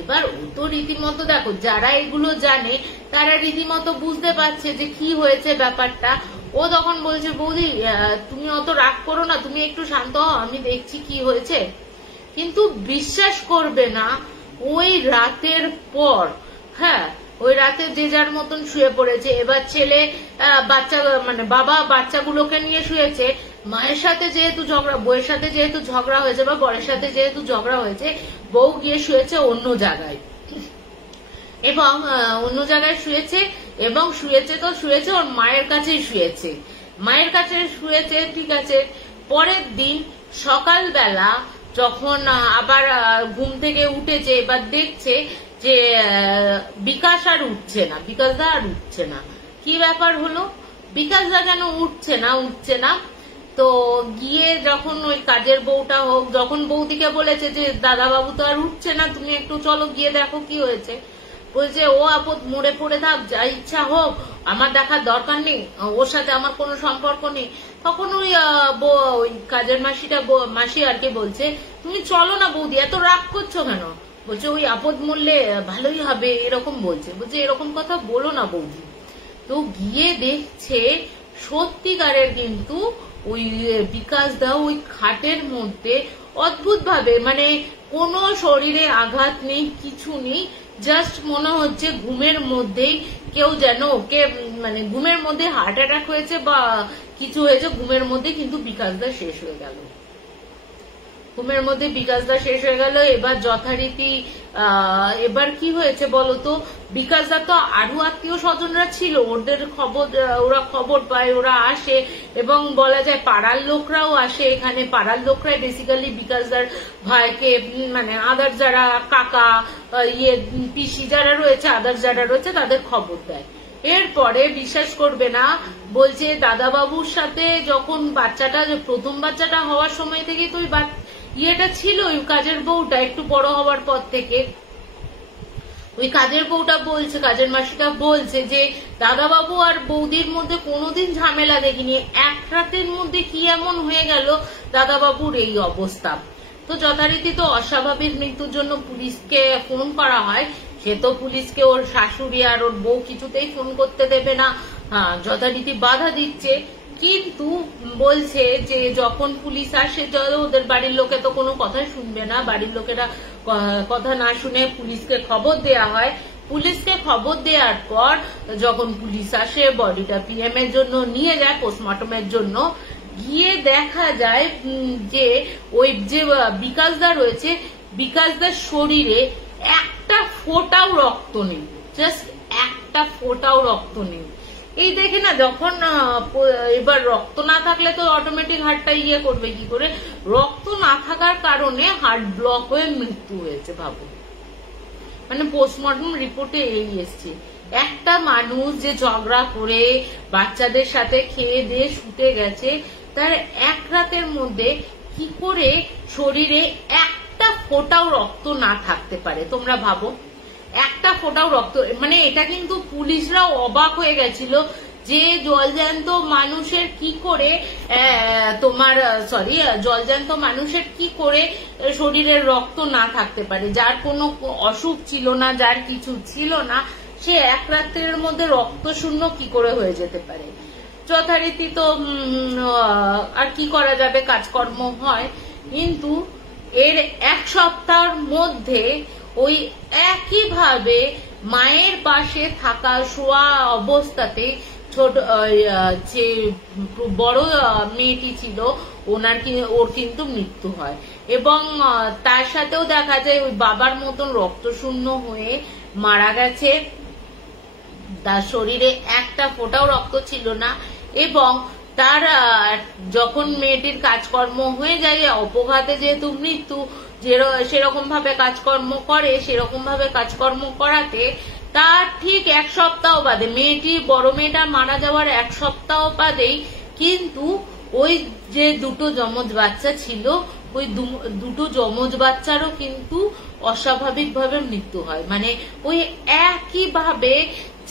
এবার ও তো রীতিমতো দেখো যারা এগুলো জানে তারা রীতিমতো বুঝতে পারছে যে কি হয়েছে ব্যাপারটা। ও তখন বলছে বৌদি তুমি অত রাগ করো না, তুমি একটু শান্ত হও, আমি দেখছি কি হয়েছে। কিন্তু বিশ্বাস করবে না ওই রাতের পর, হ্যাঁ ওই রাতে যে যার মতন শুয়ে পড়েছে। এবার ছেলে মানে বাবা বাচ্চাগুলোকে নিয়ে শুয়েছে, মায়ের সাথে যেহেতু ঝগড়া, বউয়ের সাথে যেহেতু ঝগড়া হয়েছে বা বরের সাথে যেহেতু ঝগড়া হয়েছে, বউ গিয়ে শুয়েছে অন্য জায়গায়। এবং অন্য জায়গায় শুয়েছে, এবং শুয়েছে তো শুয়েছে ওর মায়ের কাছেই শুয়েছে, মায়ের কাছে শুয়েছে, ঠিক আছে। পরের দিন সকালবেলা যখন আবার ঘুম থেকে উঠেছে, এবার দেখছে যে বিকাশ আর উঠছে না, বিকাশদা আর উঠছে না। কি ব্যাপার হলো, বিকাশদা কেন উঠছে না। তো গিয়ে যখন ওই কাজের বউটা হোক, যখন বৌদিকে বলেছে যে দাদা বাবু তো আর উঠছে না, তুমি একটু চলো গিয়ে দেখো কি হয়েছে, বলছে ও আপদ মরে পড়ে থাক, যা ইচ্ছা হোক, আমার দেখার দরকার নেই, ওর সাথে আমার কোনো সম্পর্ক নেই। তখন ওই কাজের মাসি আর কি বলছে, তুমি চলো না বৌদি, এত রাগ করছো কেন? বলছে ওই আপদ মরলে ভালোই হবে, এরকম বলছে এরকম কথা বলো না বৌদি। তো গিয়ে দেখছে সত্যিকারের কিন্তু ওই বিকাশ দা ওই খাটের মধ্যে অদ্ভুত ভাবে, মানে কোনো শরীরে আঘাত নেই, কিছু নেই, জাস্ট মনে হচ্ছে ঘুমের মধ্যেই কেউ যেন ওকে, মানে ঘুমের মধ্যে হার্ট অ্যাটাক হয়েছে বা কিছু হয়েছে, ঘুমের মধ্যে কিন্তু বিকাশদা শেষ হয়ে গেল, ঘুমের মধ্যে বিকাশদা শেষ হয়ে গেল। এবার যথারীতি এবার কি হয়েছে বলতো, বিকাশদা তো আরো আত্মীয় স্বজনরা ছিল, ওদের খবর, ওরা খবর পায়, ওরা আসে, এবং বলা যায় পাড়ার লোকরাও আসে এখানে। পাড়ার লোকরাই বেসিক্যালি বিকাশদার ভাইকে, মানে আদার যারা কাকা পিসি যারা রয়েছে, আদার যারা রয়েছে তাদের খবর দেয়। এরপরে বিশ্বাস করবে না, বলছে দাদা বাবুর সাথে যখন বাচ্চাটা, প্রথম বাচ্চাটা হওয়ার সময় থেকে তো ওই ইয়েটা ছিল, ওই কাজের বউটা একটু বড় হওয়ার পর থেকে ওই কাজের বউটা বলছে, কাজের মাসিটা বলছে যে দাদা বাবু আর বৌদির মধ্যে কোনোদিন ঝামেলা দেখিনি, এক রাতের মধ্যে কি এমন হয়ে গেল দাদা বাবুর এই অবস্থা। তো যথারীতি তো অস্বাভাবিক মৃত্যুর জন্য পুলিশকে ফোন করা হয়, সে তো পুলিশকে ওর শাশুড়ি আর ওর বউ কিছুতেই ফোন করতে দেবে না, যথারীতি বাধা দিচ্ছে। কিন্তু বলছে যে যখন পুলিশ আসে, ওদের বাড়ির লোকে তো কোনো কথাই শুনবে না, বাড়ির লোকেরা কথা না শুনে পুলিশকে খবর দেয়া হয়। পুলিশকে খবর দেওয়ার পর যখন পুলিশ আসে, বডিটা পিএম এর জন্য নিয়ে যায়, পোস্টমর্টমের জন্য, গিয়ে দেখা যায় যে ওই যে বিকাশদা রয়েছে, বিকাশদার শরীরে একটা ফোঁটাও রক্ত নেই, জাস্ট একটা ফোঁটাও রক্ত নেই। এই দেখে না, যখন এবার রক্ত না থাকলে তো অটোমেটিক হার্টটা ইয়ে করবে কি করে, রক্ত না থাকার কারণে হার্ট ব্লক হয়ে মৃত্যু হয়েছে। ভাবো, মানে পোস্টমর্টম রিপোর্টে এই এসছে। একটা মানুষ যে ঝগড়া করে বাচ্চাদের সাথে খেয়ে দিয়ে শুতে গেছে, তার এক রাতের মধ্যে কি করে শরীরে একটা ফোঁটাও রক্ত না থাকতে পারে, তোমরা ভাবো, একটা ফোঁটাও রক্ত। মানে এটা কিন্তু পুলিশরাও অবাক হয়ে গেছিল যে জলজ্যান্ত মানুষের কি করে জলজ্যান্ত মানুষের কি করে শরীরের রক্ত না থাকতে পারে, যার কোনো অসুখ ছিল না, যার কিছু ছিল না, সে এক রাত্রের মধ্যে রক্ত শূন্য কি করে হয়ে যেতে পারে। যথারীতি তো আর কি করা যাবে, কাজকর্ম হয়। কিন্তু এর এক সপ্তাহের মধ্যে ওই একইভাবে মায়ের পাশে থাকা শোয়া অবস্থাতে ছোট যে বড় মেয়েটি ছিল ওর কিন্তু মৃত্যু হয়, এবং তার সাথেও দেখা যায় ওই বাবার মতন রক্তশূন্য হয়ে মারা গেছে, তার শরীরে একটা ফোঁটাও রক্ত ছিল না। এবং তার যখন মেয়েটির কাজকর্ম হয়ে যায়, অপঘাতে যেহেতু মৃত্যু, সেরকম ভাবে কাজকর্ম করে, সেরকম ভাবে কাজকর্ম করাতে তার ঠিক এক সপ্তাহ বাদে, বড় মেয়েটা মারা যাওয়ার এক সপ্তাহ বাদেই কিন্তু ওই যে দুটো যমজ বাচ্চা ছিল, ওই দুটো যমজ বাচ্চারও কিন্তু অস্বাভাবিক ভাবে মৃত্যু হয়। মানে ওই একই ভাবে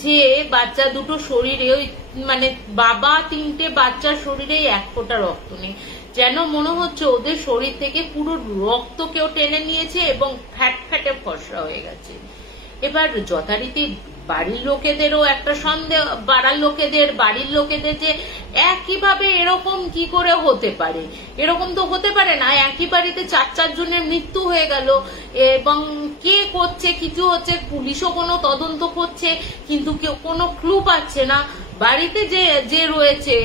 যে বাচ্চা দুটো শরীরে, ওই মানে বাবা তিনটে বাচ্চার শরীরে এক ফোঁটা রক্ত নেই, যেন মনে হচ্ছে ওদের শরীর থেকে পুরো রক্ত কেউ টেনে নিয়েছে এবং ফ্যাট ফ্যাটে ফর্সা হয়ে গেছে। এবার যথারীতি বাড়ির লোকেদেরও একটা সন্দেহ, বাড়ির লোকেদের যে একইভাবে এরকম কি করে হতে পারে, এরকম তো হতে পারে না, একই বাড়িতে চার জনের মৃত্যু হয়ে গেল, এবং কে করছে কিছু হচ্ছে, পুলিশও কোনো তদন্ত করছে কিন্তু কেউ কোনো ক্লু পাচ্ছে না। বাড়িতে যে রয়েছে,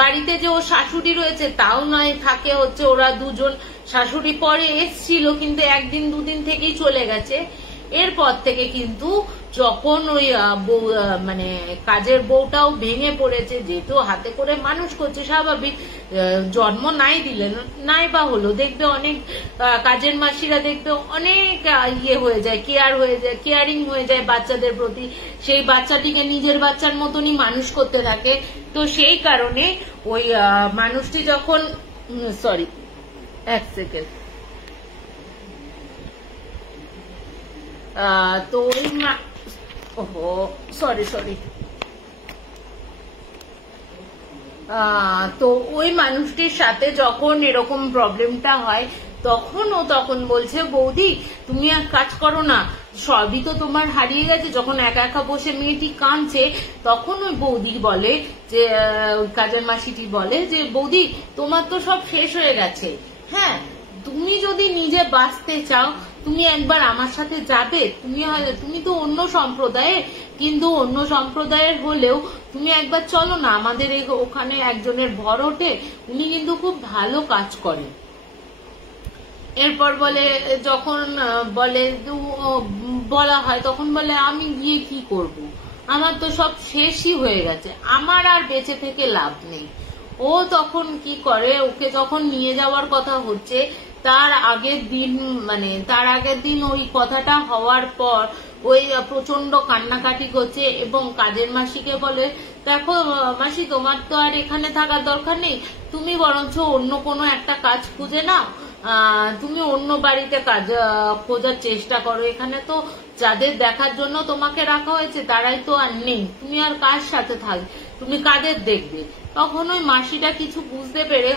বাড়িতে যে ওর শাশুড়ি রয়েছে তাও নয়, থাকে হচ্ছে ওরা দুজন, শাশুড়ি পরে এসছিল কিন্তু একদিন দুদিন থেকেই চলে গেছে। এরপর থেকে কিন্তু যখন ওই মানে কাজের বউটাও ভেঙে পড়েছে, যেহেতু হাতে করে মানুষ করছে, স্বাভাবিক, জন্ম নাই দিলে নাই বা হলো, দেখবে অনেক কাজের মাসিরা দেখবে অনেক ইয়ে হয়ে যায়, কেয়ার হয়ে যায়, কেয়ারিং হয়ে যায় বাচ্চাদের প্রতি, সেই বাচ্চাটিকে নিজের বাচ্চার মতনই মানুষ করতে থাকে। তো সেই কারণে ওই মানুষটি যখন সরি এক সেকেন্ড তো ওই সরি তো ওই মানুষটির সাথে যখন এরকম প্রবলেমটা হয় তখন বলছে, বৌদি তুমি এক কাজ করো না, সবই তো তোমার হারিয়ে গেছে। যখন একা একা বসে মেয়েটি কাঁদছে তখন ওই বৌদি বলে যে, ওই কাজের মাসিটি বলে যে, বৌদি তোমার তো সব শেষ হয়ে গেছে, হ্যাঁ তুমি যদি নিজে বাঁচতে চাও তুমি একবার আমার সাথে যাবে, তুমি তো অন্য সম্প্রদায়ের, কিন্তু অন্য সম্প্রদায়ের হলেও তুমি একবার চলো না আমাদের ওখানে একজনের ভর ওঠে, উনি কিন্তু খুব ভালো কাজ করেন। এরপর বলে, যখন বলা হয় তখন বলে, আমি গিয়ে কি করব, আমার তো সব শেষই হয়ে গেছে, আমার আর বেঁচে থেকে লাভ নেই। ও তখন কি করে, ওকে যখন নিয়ে যাওয়ার কথা হচ্ছে তার আগের দিন ওই কথাটা হওয়ার পর ওই প্রচন্ড কান্নাকাটি করছে এবং কাজের মাসিকে বলে, দেখো মাসি তোমার তো আর এখানে থাকার দরকার নেই, তুমি বরঞ্চ অন্য কোনো একটা কাজ খুঁজে নাও, তুমি অন্য বাড়িতে কাজ খোঁজার চেষ্টা করো, এখানে তো যাদের দেখার জন্য তোমাকে রাখা হয়েছে তারাই তো আর নেই, তুমি আর কার সাথে থাকবে, তুমি কাদের দেখবে। তখন ওই মাসিটা কিছু বুঝতে পেরে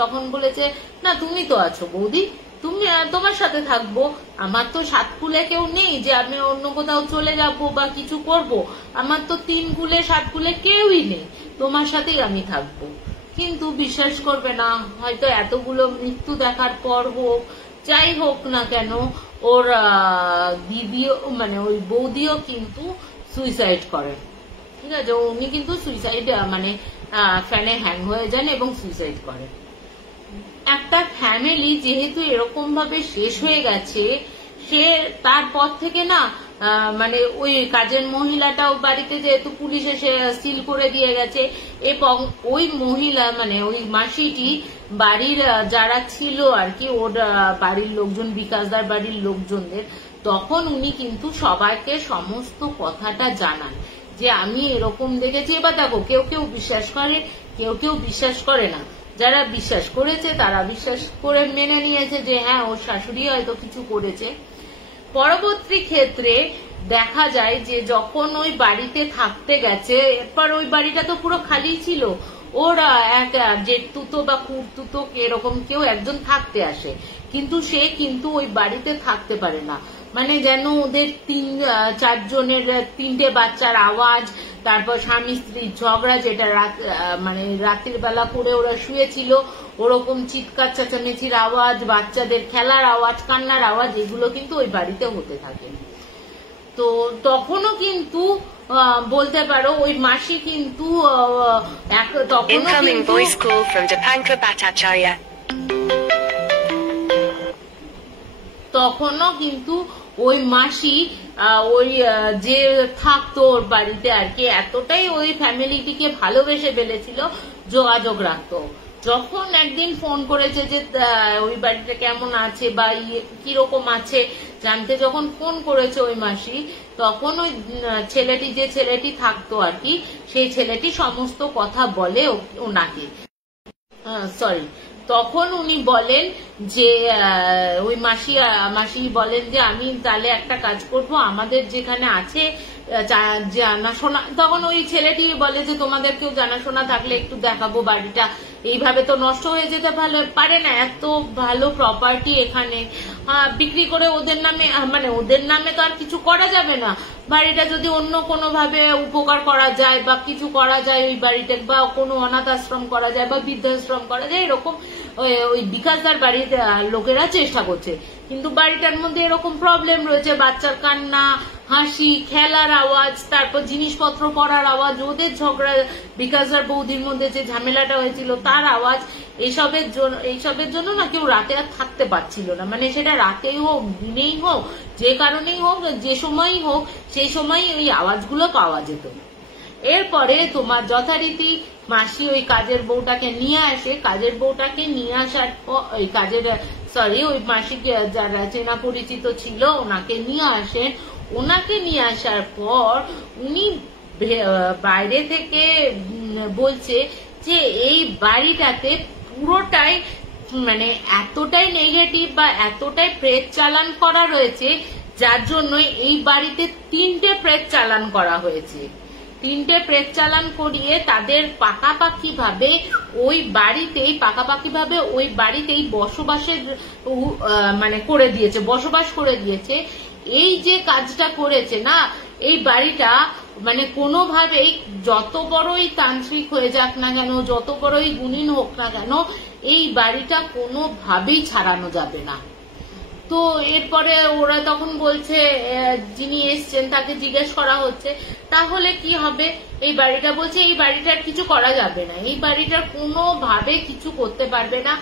তখন বলেছে, না তুমি তো আছো বৌদি, তুমি তোমার সাথে থাকবো, আমার তো 7 কুলে কেউ নেই যে আমি অন্য কোথাও চলে যাব বা কিছু করব, আমার তো 3 কুলে 7 কুলে কেউই নেই, তোমার সাথেই আমি থাকবো। কিন্তু বিশ্বাস করবে না, হয়তো এতগুলো মৃত্যু দেখার পর হোক, যাই হোক না কেন, ওর দিদিও ওই বৌদিও কিন্তু সুইসাইড করেন, ঠিক আছে, উনি কিন্তু সুইসাইড ফ্যানে হ্যাং হয়ে যান এবং সুইসাইড করেন। একটা ফ্যামিলি যেহেতু এরকম ভাবে শেষ হয়ে গেছে, সে তারপর থেকে না ওই কাজের মহিলাটাও বাড়িতে যেহেতু পুলিশ এসে সিল করে দিয়ে গেছে, এবং ওই মহিলা ওই মাসিটি বাড়ির যারা ছিল আর কি, ওর বাড়ির লোকজন, বিকাশদার বাড়ির লোকজনদের, তখন উনি কিন্তু সবাইকে সমস্ত কথাটা জানান যে আমি এরকম দেখেছি। এবার দেখো, কেউ কেউ বিশ্বাস করে, কেউ কেউ বিশ্বাস করে না। যারা বিশ্বাস করেছে তারা বিশ্বাস করে মেনে নিয়েছে যে হ্যাঁ ওর শাশুড়ি হয়তো কিছু করেছে। পরবর্তী ক্ষেত্রে দেখা যায় যে যখন ওই বাড়িতে থাকতে গেছে, এরপর ওই বাড়িটা তো পুরো খালি ছিল, ওর এক জেঠতুতো বা খুড়তুতো এরকম কেউ একজন থাকতে আসে, কিন্তু সে কিন্তু ওই বাড়িতে থাকতে পারে না, যেন ওদের 3-4 জনের 3টে বাচ্চার আওয়াজ, তারপর স্বামী স্ত্রীর ঝগড়া, যেটা রাতের বেলা করে ওরা শুয়েছিল, ওরকম চিৎকার চেঁচামেচির আওয়াজ, বাচ্চাদের খেলার আওয়াজ, কান্নার আওয়াজ, এগুলো কিন্তু ওই বাড়িতে হতে থাকে। তো তখনও কিন্তু বলতে পারো ওই মাসি কিন্তু তখনও কিন্তু ওই মাসি ওই যে থাকতো ওর বাড়িতে আর কি, এতটাই ওই ফ্যামিলিটিকে ভালোবেসে ফেলেছিল, যোগাযোগ রাখতো। যখন একদিন ফোন করেছে যে ওই বাড়িটা কেমন আছে বা কিরকম আছে জানতে, যখন ফোন করেছে ওই মাসি, তখন ওই যে ছেলেটি থাকতো আর কি, সেই ছেলেটি সমস্ত কথা বলে ওনাকে, তখন উনি বলেন যে ওই মাসি বলেন যে আমি তাহলে একটা কাজ করব, আমাদের যেখানে আছে জানাশোনা, তখন ওই ছেলেটি বলে যে তোমাদের কেউ জানাশোনা থাকলে একটু দেখাবো, বাড়িটা এইভাবে তো নষ্ট হয়ে যেতে পারে না, এত ভালো প্রপার্টি এখানে বিক্রি করে ওদের নামে তো আর কিছু করা যাবে না, বাড়িটা যদি অন্য কোনো ভাবে উপকার করা যায় বা কিছু করা যায় ওই বাড়িতে, বা কোনো অনাথ আশ্রম করা যায় বা বৃদ্ধাশ্রম করা যায়, এরকম ওই বিকাশদার বাড়ির লোকেরা চেষ্টা করছে। কিন্তু বাড়িটার মধ্যে এরকম প্রবলেম রয়েছে, বাচ্চার কান্না, হাসি, খেলার আওয়াজ, তারপর জিনিসপত্র পড়ার আওয়াজ, ওদের ঝগড়া, বিকাশদার বৌদির মধ্যে যে ঝামেলাটা হয়েছিল তার আওয়াজ, এইসবের জন্য না কেউ রাতে আর থাকতে পারছিল না, মানে সেটা রাতেই হোক দিনেই হোক যে কারণেই হোক যে সময়ই হোক সেই সময় ওই আওয়াজগুলো পাওয়া যেত। এরপরে তোমার যথারীতি মাসি ওই কাজের বউটাকে নিয়ে আসে, কাজের বউটাকে নিয়ে আসার পর ওই মাসি যারা চেনা পরিচিত ছিল ওনাকে নিয়ে আসেন। ওনাকে নিয়ে আসার পর উনি বাইরে থেকে বলছে যে এই বাড়িটাতে পুরোটাই মানে এতটাই নেগেটিভ বা এতটাই প্রেত চালান করা রয়েছে যার জন্য এই বাড়িতে 3টে প্রেত চালান করা হয়েছে। 3টে প্রেত চালান করিয়ে তাদের পাকাপাকি ভাবে ওই বাড়িতেই বসবাসের মানে করে দিয়েছে, বসবাস করে দিয়েছে। এই যে কাজটা করেছে না, এই বাড়িটা মানে কোনোভাবেই যত বড়ই তান্ত্রিক হয়ে যাক না কেন, যত বড়ই গুণিন হোক না কেন, এই বাড়িটা কোনোভাবেই ছাড়ানো যাবে না। তো এরপরে ওরা তখন বলছে, যিনি এসছেন তাকে জিজ্ঞেস করা হচ্ছে তাহলে কি হবে এই বাড়িটা, বলছে এই বাড়িটার কিছু করা যাবে না, এই বাড়িটার কোনোভাবে কিছু করতে পারবে না,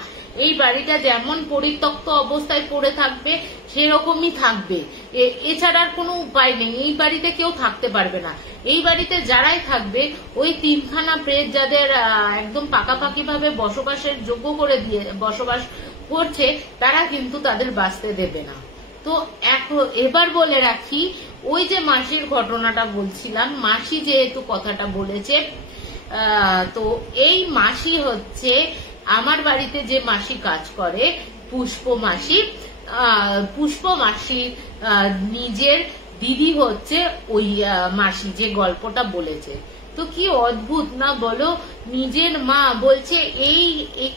এই বাড়িটা যেমন পরিত্যক্ত অবস্থায় পড়ে থাকবে সেরকমই থাকবে, এছাড়া আর কোনো উপায় নেই, এই বাড়িতে কেউ থাকতে পারবে না। এই বাড়িতে যারাই থাকবে ওই 3খানা প্রেত যাদের একদম পাকাপাকি ভাবে বসবাসের যোগ্য করে দিয়ে বসবাস করছে তারা কিন্তু তাদের বাঁচতে দেবে না। তো এবার বলে রাখি, ওই যে মাসির ঘটনাটা বলছিলাম, মাসি যেহেতু কথাটা বলেছে, তো এই মাসি হচ্ছে আমার বাড়িতে যে মাসি কাজ করে পুষ্প মাসির নিজের দিদি হচ্ছে ওই মাসি যে গল্পটা বলেছে। তো কি অদ্ভুত না বলো, নিজের মা বলছে এই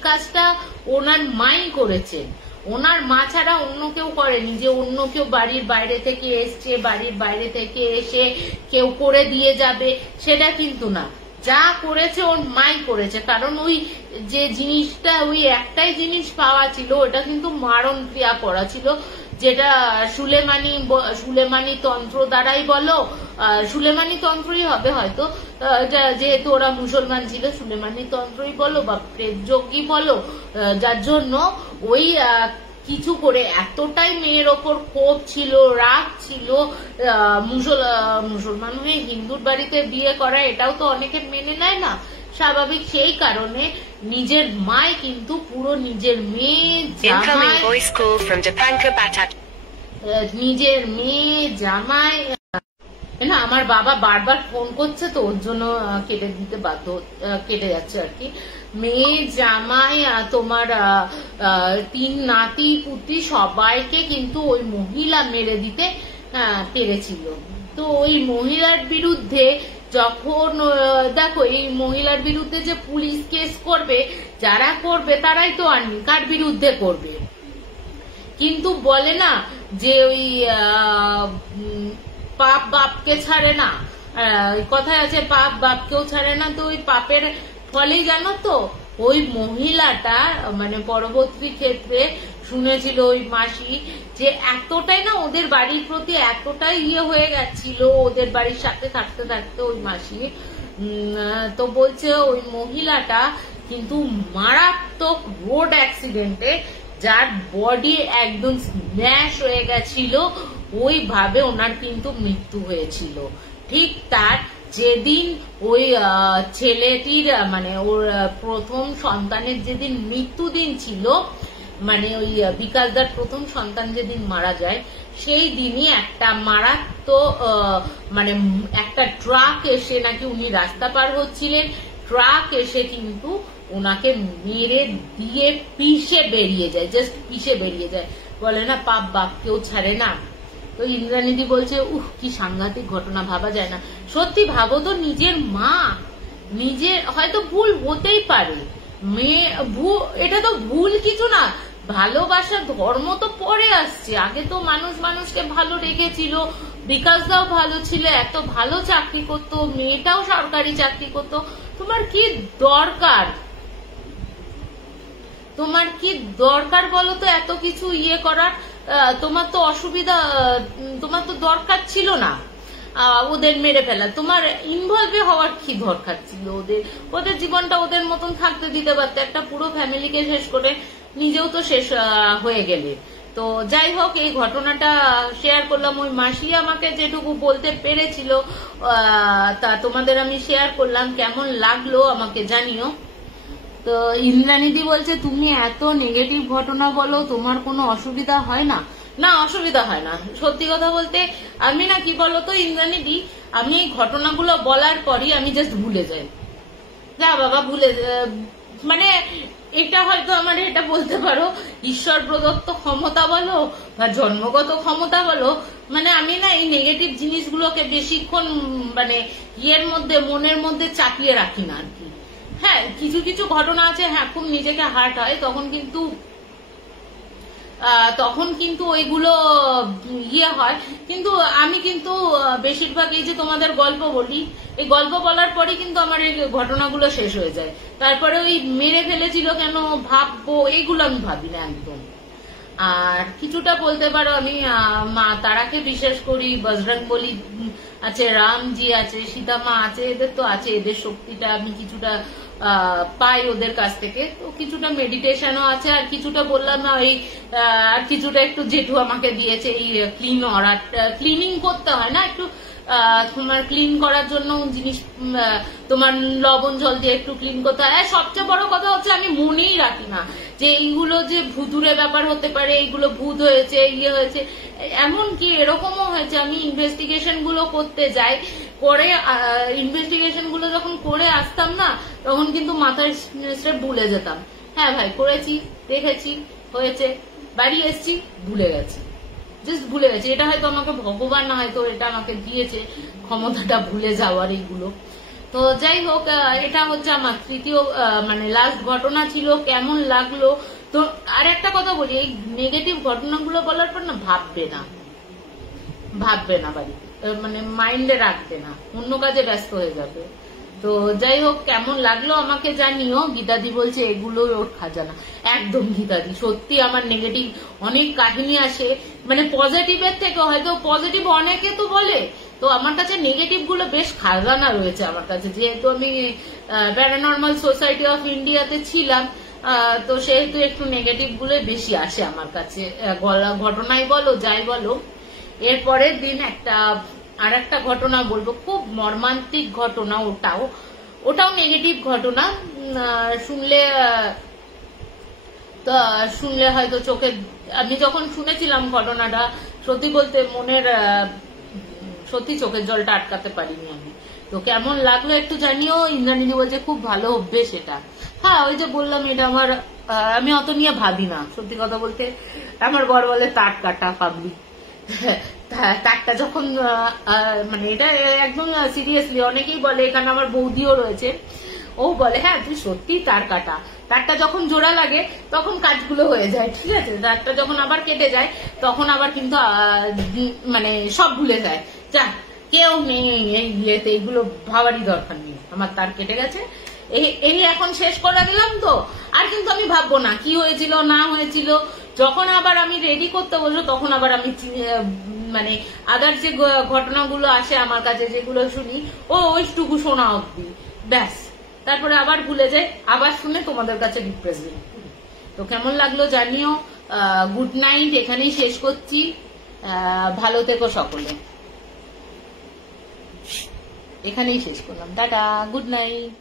কাজটা ওনার মাই করেছেন, ওনার মা ছাড়া অন্য কেউ করেনি, যে অন্য কেউ বাড়ির বাইরে থেকে এসছে, বাড়ির বাইরে থেকে এসে কেউ করে দিয়ে যাবে সেটা কিন্তু না, যা করেছে ওর মাই করেছে। কারণ ওই যে জিনিসটা, ওই একটাই জিনিস পাওয়া ছিল, ওটা কিন্তু মারণ ক্রিয়া করা ছিল, যেটা সুলেমানি তন্ত্র দ্বারাই বলো, সুলেমানি তন্ত্রই হবে হয়তো, যেহেতু ওরা মুসলমান ছিল, সুলেমানি তন্ত্রই বলো বা প্রেতযোগী বলো, যার জন্য ওই কিছু করে এতটাই মেয়ের ওপর ক্ষোভ ছিল, রাগ ছিল। মুসলমান হয়ে হিন্দুর বাড়িতে বিয়ে করা এটাও তো অনেকে মেনে নেয় না, স্বাভাবিক। সেই কারণে নিজের মাই কিন্তু পুরো নিজের মেয়ে জামাই না, আমার বাবা বারবার ফোন করছে তো ওর জন্য কেটে দিতে বাধ্য, কেটে যাচ্ছে আর কি। মেয়ে জামাই তোমার 3 নাতি পুতি সবাইকে কিন্তু ওই মহিলা মেরে দিতে পেরেছিল। তো ওই মহিলার বিরুদ্ধে যখন দেখো, এই মহিলার বিরুদ্ধে যে পুলিশ কেস করবে, যারা করবে তারাই তো আননি, কার বিরুদ্ধে করবে? কিন্তু বলে না যে ওই পাপ বাপকে ছাড়ে না, কথায় আছে পাপ বাপকেও ছাড়ে না। তো ওই পাপের ফলেই জানো তো ওই মহিলাটা মানে পরবর্তী ক্ষেত্রে শুনেছিল ওই মাসি যে এতটাই না ওদের বাড়ির প্রতি এতটাই হয়ে গেছিল, ওদের বাড়ির সাথে থাকতে থাকতে ওই মাসি, তো বলছে ওই মহিলাটা কিন্তু মারাত্মক রোড অ্যাক্সিডেন্টে, যার বডি একদম স্ম্যাশ হয়ে গেছিল, ওইভাবে ওনার কিন্তু মৃত্যু হয়েছিল। ঠিক তার যেদিন ওই ছেলেটির মানে ওর প্রথম সন্তানের যেদিন মৃত্যু দিন ছিল, মানে ওই বিকাশদার প্রথম সন্তান যেদিন মারা যায়, সেই দিনই একটা মারাত্মক মানে একটা ট্রাক এসে, নাকি উনি রাস্তা পার হচ্ছিলেন, ট্রাক এসে কিন্তু ওনাকে মেরে দিয়ে পিষে বেরিয়ে যায়, জাস্ট পিষে বেরিয়ে যায়। বলে না পাপ বাপকেও ছাড়ে না। তো ইন্দ্রাণীদি বলছে কি সাংঘাতিক ঘটনা, ভাবা যায় না। সত্যি ভাবো তো, নিজের মা, নিজের হয়তো ভুল হতেই পারে, এটা তো ভুল কিছু না, ভালোবাসা ধর্ম তো পরে আসছে, আগে তো মানুষ মানুষকে ভালো রেখেছিল। বিকাশদাও ভালো ছিল, এত ভালো চাকরি করতো, মেয়েটাও সরকারি চাকরি করতো, তোমার কি দরকার? তোমার কি দরকার বলো তো এত কিছু করার? তোমার তো অসুবিধা, তোমার তো দরকার ছিল না। ওদের মেরে ফেলা, তোমার ইনভলভে হওয়ার কি দরকার ছিল? ওদের জীবনটা ওদের মতন থাকতে দিতে পারতে, একটা পুরো ফ্যামিলিকে শেষ করে নিজেও তো শেষ হয়ে গেলে। তো যাই হোক, এই ঘটনাটা শেয়ার করলাম। ওই মাসি আমাকে যেটুকু বলতে পেরেছিল তা তোমাদের আমি শেয়ার করলাম। কেমন লাগলো আমাকে জানিও। তো ইন্দ্রাণীদি বলছে তুমি এত নেগেটিভ ঘটনা বলো, তোমার কোনো অসুবিধা হয় না? না, অসুবিধা হয় না। সত্যি কথা বলতে আমি না, কি বলতো ইন্দ্রাণীদি, আমি এই ঘটনাগুলো বলার পরই আমি জাস্ট ভুলে যাই। যা বাবা ভুলে, মানে এটা হয়তো আমার, এটা বলতে পারো ঈশ্বর প্রদত্ত ক্ষমতা বলো বা জন্মগত ক্ষমতা বলো, মানে আমি না এই নেগেটিভ জিনিসগুলোকে বেশিক্ষণ মানে মনের মধ্যে চাপিয়ে রাখি না আর কি। হ্যাঁ, কিছু কিছু ঘটনা আছে, হ্যাঁ খুব নিজেকে হার্ট হয়, তখন কিন্তু ওইগুলো হয়। কিন্তু আমি কিন্তু বেশিরভাগ এই যে তোমাদের গল্প বলি, এই গল্প বলার পরে কিন্তু আমার এই ঘটনাগুলো শেষ হয়ে যায়। তারপরে ওই মেরে ফেলেছিল কেন ভাববো, এইগুলো আমি ভাবি না একদম। আর কিছুটা বলতে পারো আমি মা তারাকে বিশ্বাস করি, বজরং বলি আছে, রামজি আছে, সীতা মা আছে, এদের তো আছে, এদের শক্তিটা আমি কিছুটা পাই ওদের কাছ থেকে। তো কিছুটা মেডিটেশনও আছে, আর কিছুটা বললাম না ওই, আর কিছুটা একটু জেঠু আমাকে দিয়েছে এই ক্লিনিং করতে হয় না একটু, তোমার ক্লিন করার জন্য জিনিস, তোমার লবণ জল দিয়ে একটু ক্লিন করতে হয়। সবচেয়ে বড় কথা হচ্ছে আমি মনেই রাখি না যে এইগুলো যে ভুতুরে ব্যাপার হতে পারে, এইগুলো ভূত হয়েছে, হয়েছে। এমন কি এরকমও হয়েছে আমি ইনভেস্টিগেশন গুলো করতে যাই, পরে ইনভেস্টিগেশন গুলো যখন করে আসতাম না, তখন কিন্তু মাথার স্টেপ ভুলে যেতাম। হ্যাঁ ভাই, করেছি, দেখেছি, হয়েছে, বাড়ি এসছি, ভুলে গেছি, জাস্ট ভুলে গেছি। এটা হয়তো আমাকে ভগবান না হয়তো এটা আমাকে দিয়েছে ক্ষমতাটা ভুলে যাওয়ার এইগুলো। তো যাই হোক, এটা হচ্ছে আমার তৃতীয় মানে লাস্ট ঘটনা ছিল। কেমন লাগলো? তো আর একটা কথা বলি, এই নেগেটিভ ঘটনাগুলো বলার পর না ভাববে না বাড়িতে, মানে মাইন্ডে রাখবে না, অন্য কাজে ব্যস্ত হয়ে যাবে। তো যাই হোক, কেমন লাগলো আমাকে জানিও। গীতাদি বলছে এগুলো ওর খাজানা। একদম গীতাদি, সত্যি আমার নেগেটিভ অনেক কাহিনী আসে, মানে পজিটিভের থেকে, হয়তো পজিটিভ অনেকে তো বলে, তো আমার কাছে নেগেটিভ গুলো বেশ খাজানা রয়েছে আমার কাছে। যেহেতু আমি প্যারানর্মাল সোসাইটি অফ ইন্ডিয়াতে ছিলাম, তো সেহেতু একটু নেগেটিভ গুলো বেশি আসে আমার কাছে, ঘটনাই বলো যাই বলো। এরপরের দিন আর একটা ঘটনা বলবো, খুব মর্মান্তিক ঘটনা, ওটাও নেগেটিভ ঘটনা। শুনলে হয়তো চোখে, আমি যখন শুনেছিলাম ঘটনাটা, সত্যি বলতে সত্যি চোখের জলটা আটকাতে পারিনি আমি। তো কেমন লাগলো একটু জানিও। ইন্দ্রাণীদি বলছে খুব ভালো অভ্যেস এটা। হ্যাঁ, ওই যে বললাম, এটা আমার, আমি অত নিয়ে ভাবি না সত্যি কথা বলতে। আমার বর বলে তাক কাটা পাবলি, তাকটা যখন মানে এটা একদম সিরিয়াসলি অনেকেই বলে, এখানে আমার বৌদিও রয়েছে, ও বলে হ্যাঁ তুই সত্যি তার কাটা। তারটা যখন জোড়া লাগে তখন কাজগুলো হয়ে যায়, ঠিক আছে। তারটা যখন আবার কেটে যায় তখন আবার কিন্তু মানে সব ভুলে যায়, যা কেউ নেই ইয়েতে, এইগুলো ভাবারই দরকার নেই, আমার তার কেটে গেছে, এই এখন শেষ করে দিলাম। তো আর কিন্তু আমি ভাববো না কি হয়েছিল না হয়েছিল। যখন আবার আমি রেডি করতে বসবো তখন আবার আমি মানে আদার যে ঘটনাগুলো আসে আমার কাছে, যেগুলো শুনি, ওইটুকু শোনা অব্দি, ব্যাস, তারপরে আবার ভুলে যাই, আবার শুনে তোমাদের কাছে রিপ্রেজেন্ট করি। তো কেমন লাগলো জানিও। গুড নাইট, এখানেই শেষ করছি। ভালো থেকো সকলে, এখানেই শেষ করলাম, টাটা, গুড নাইট।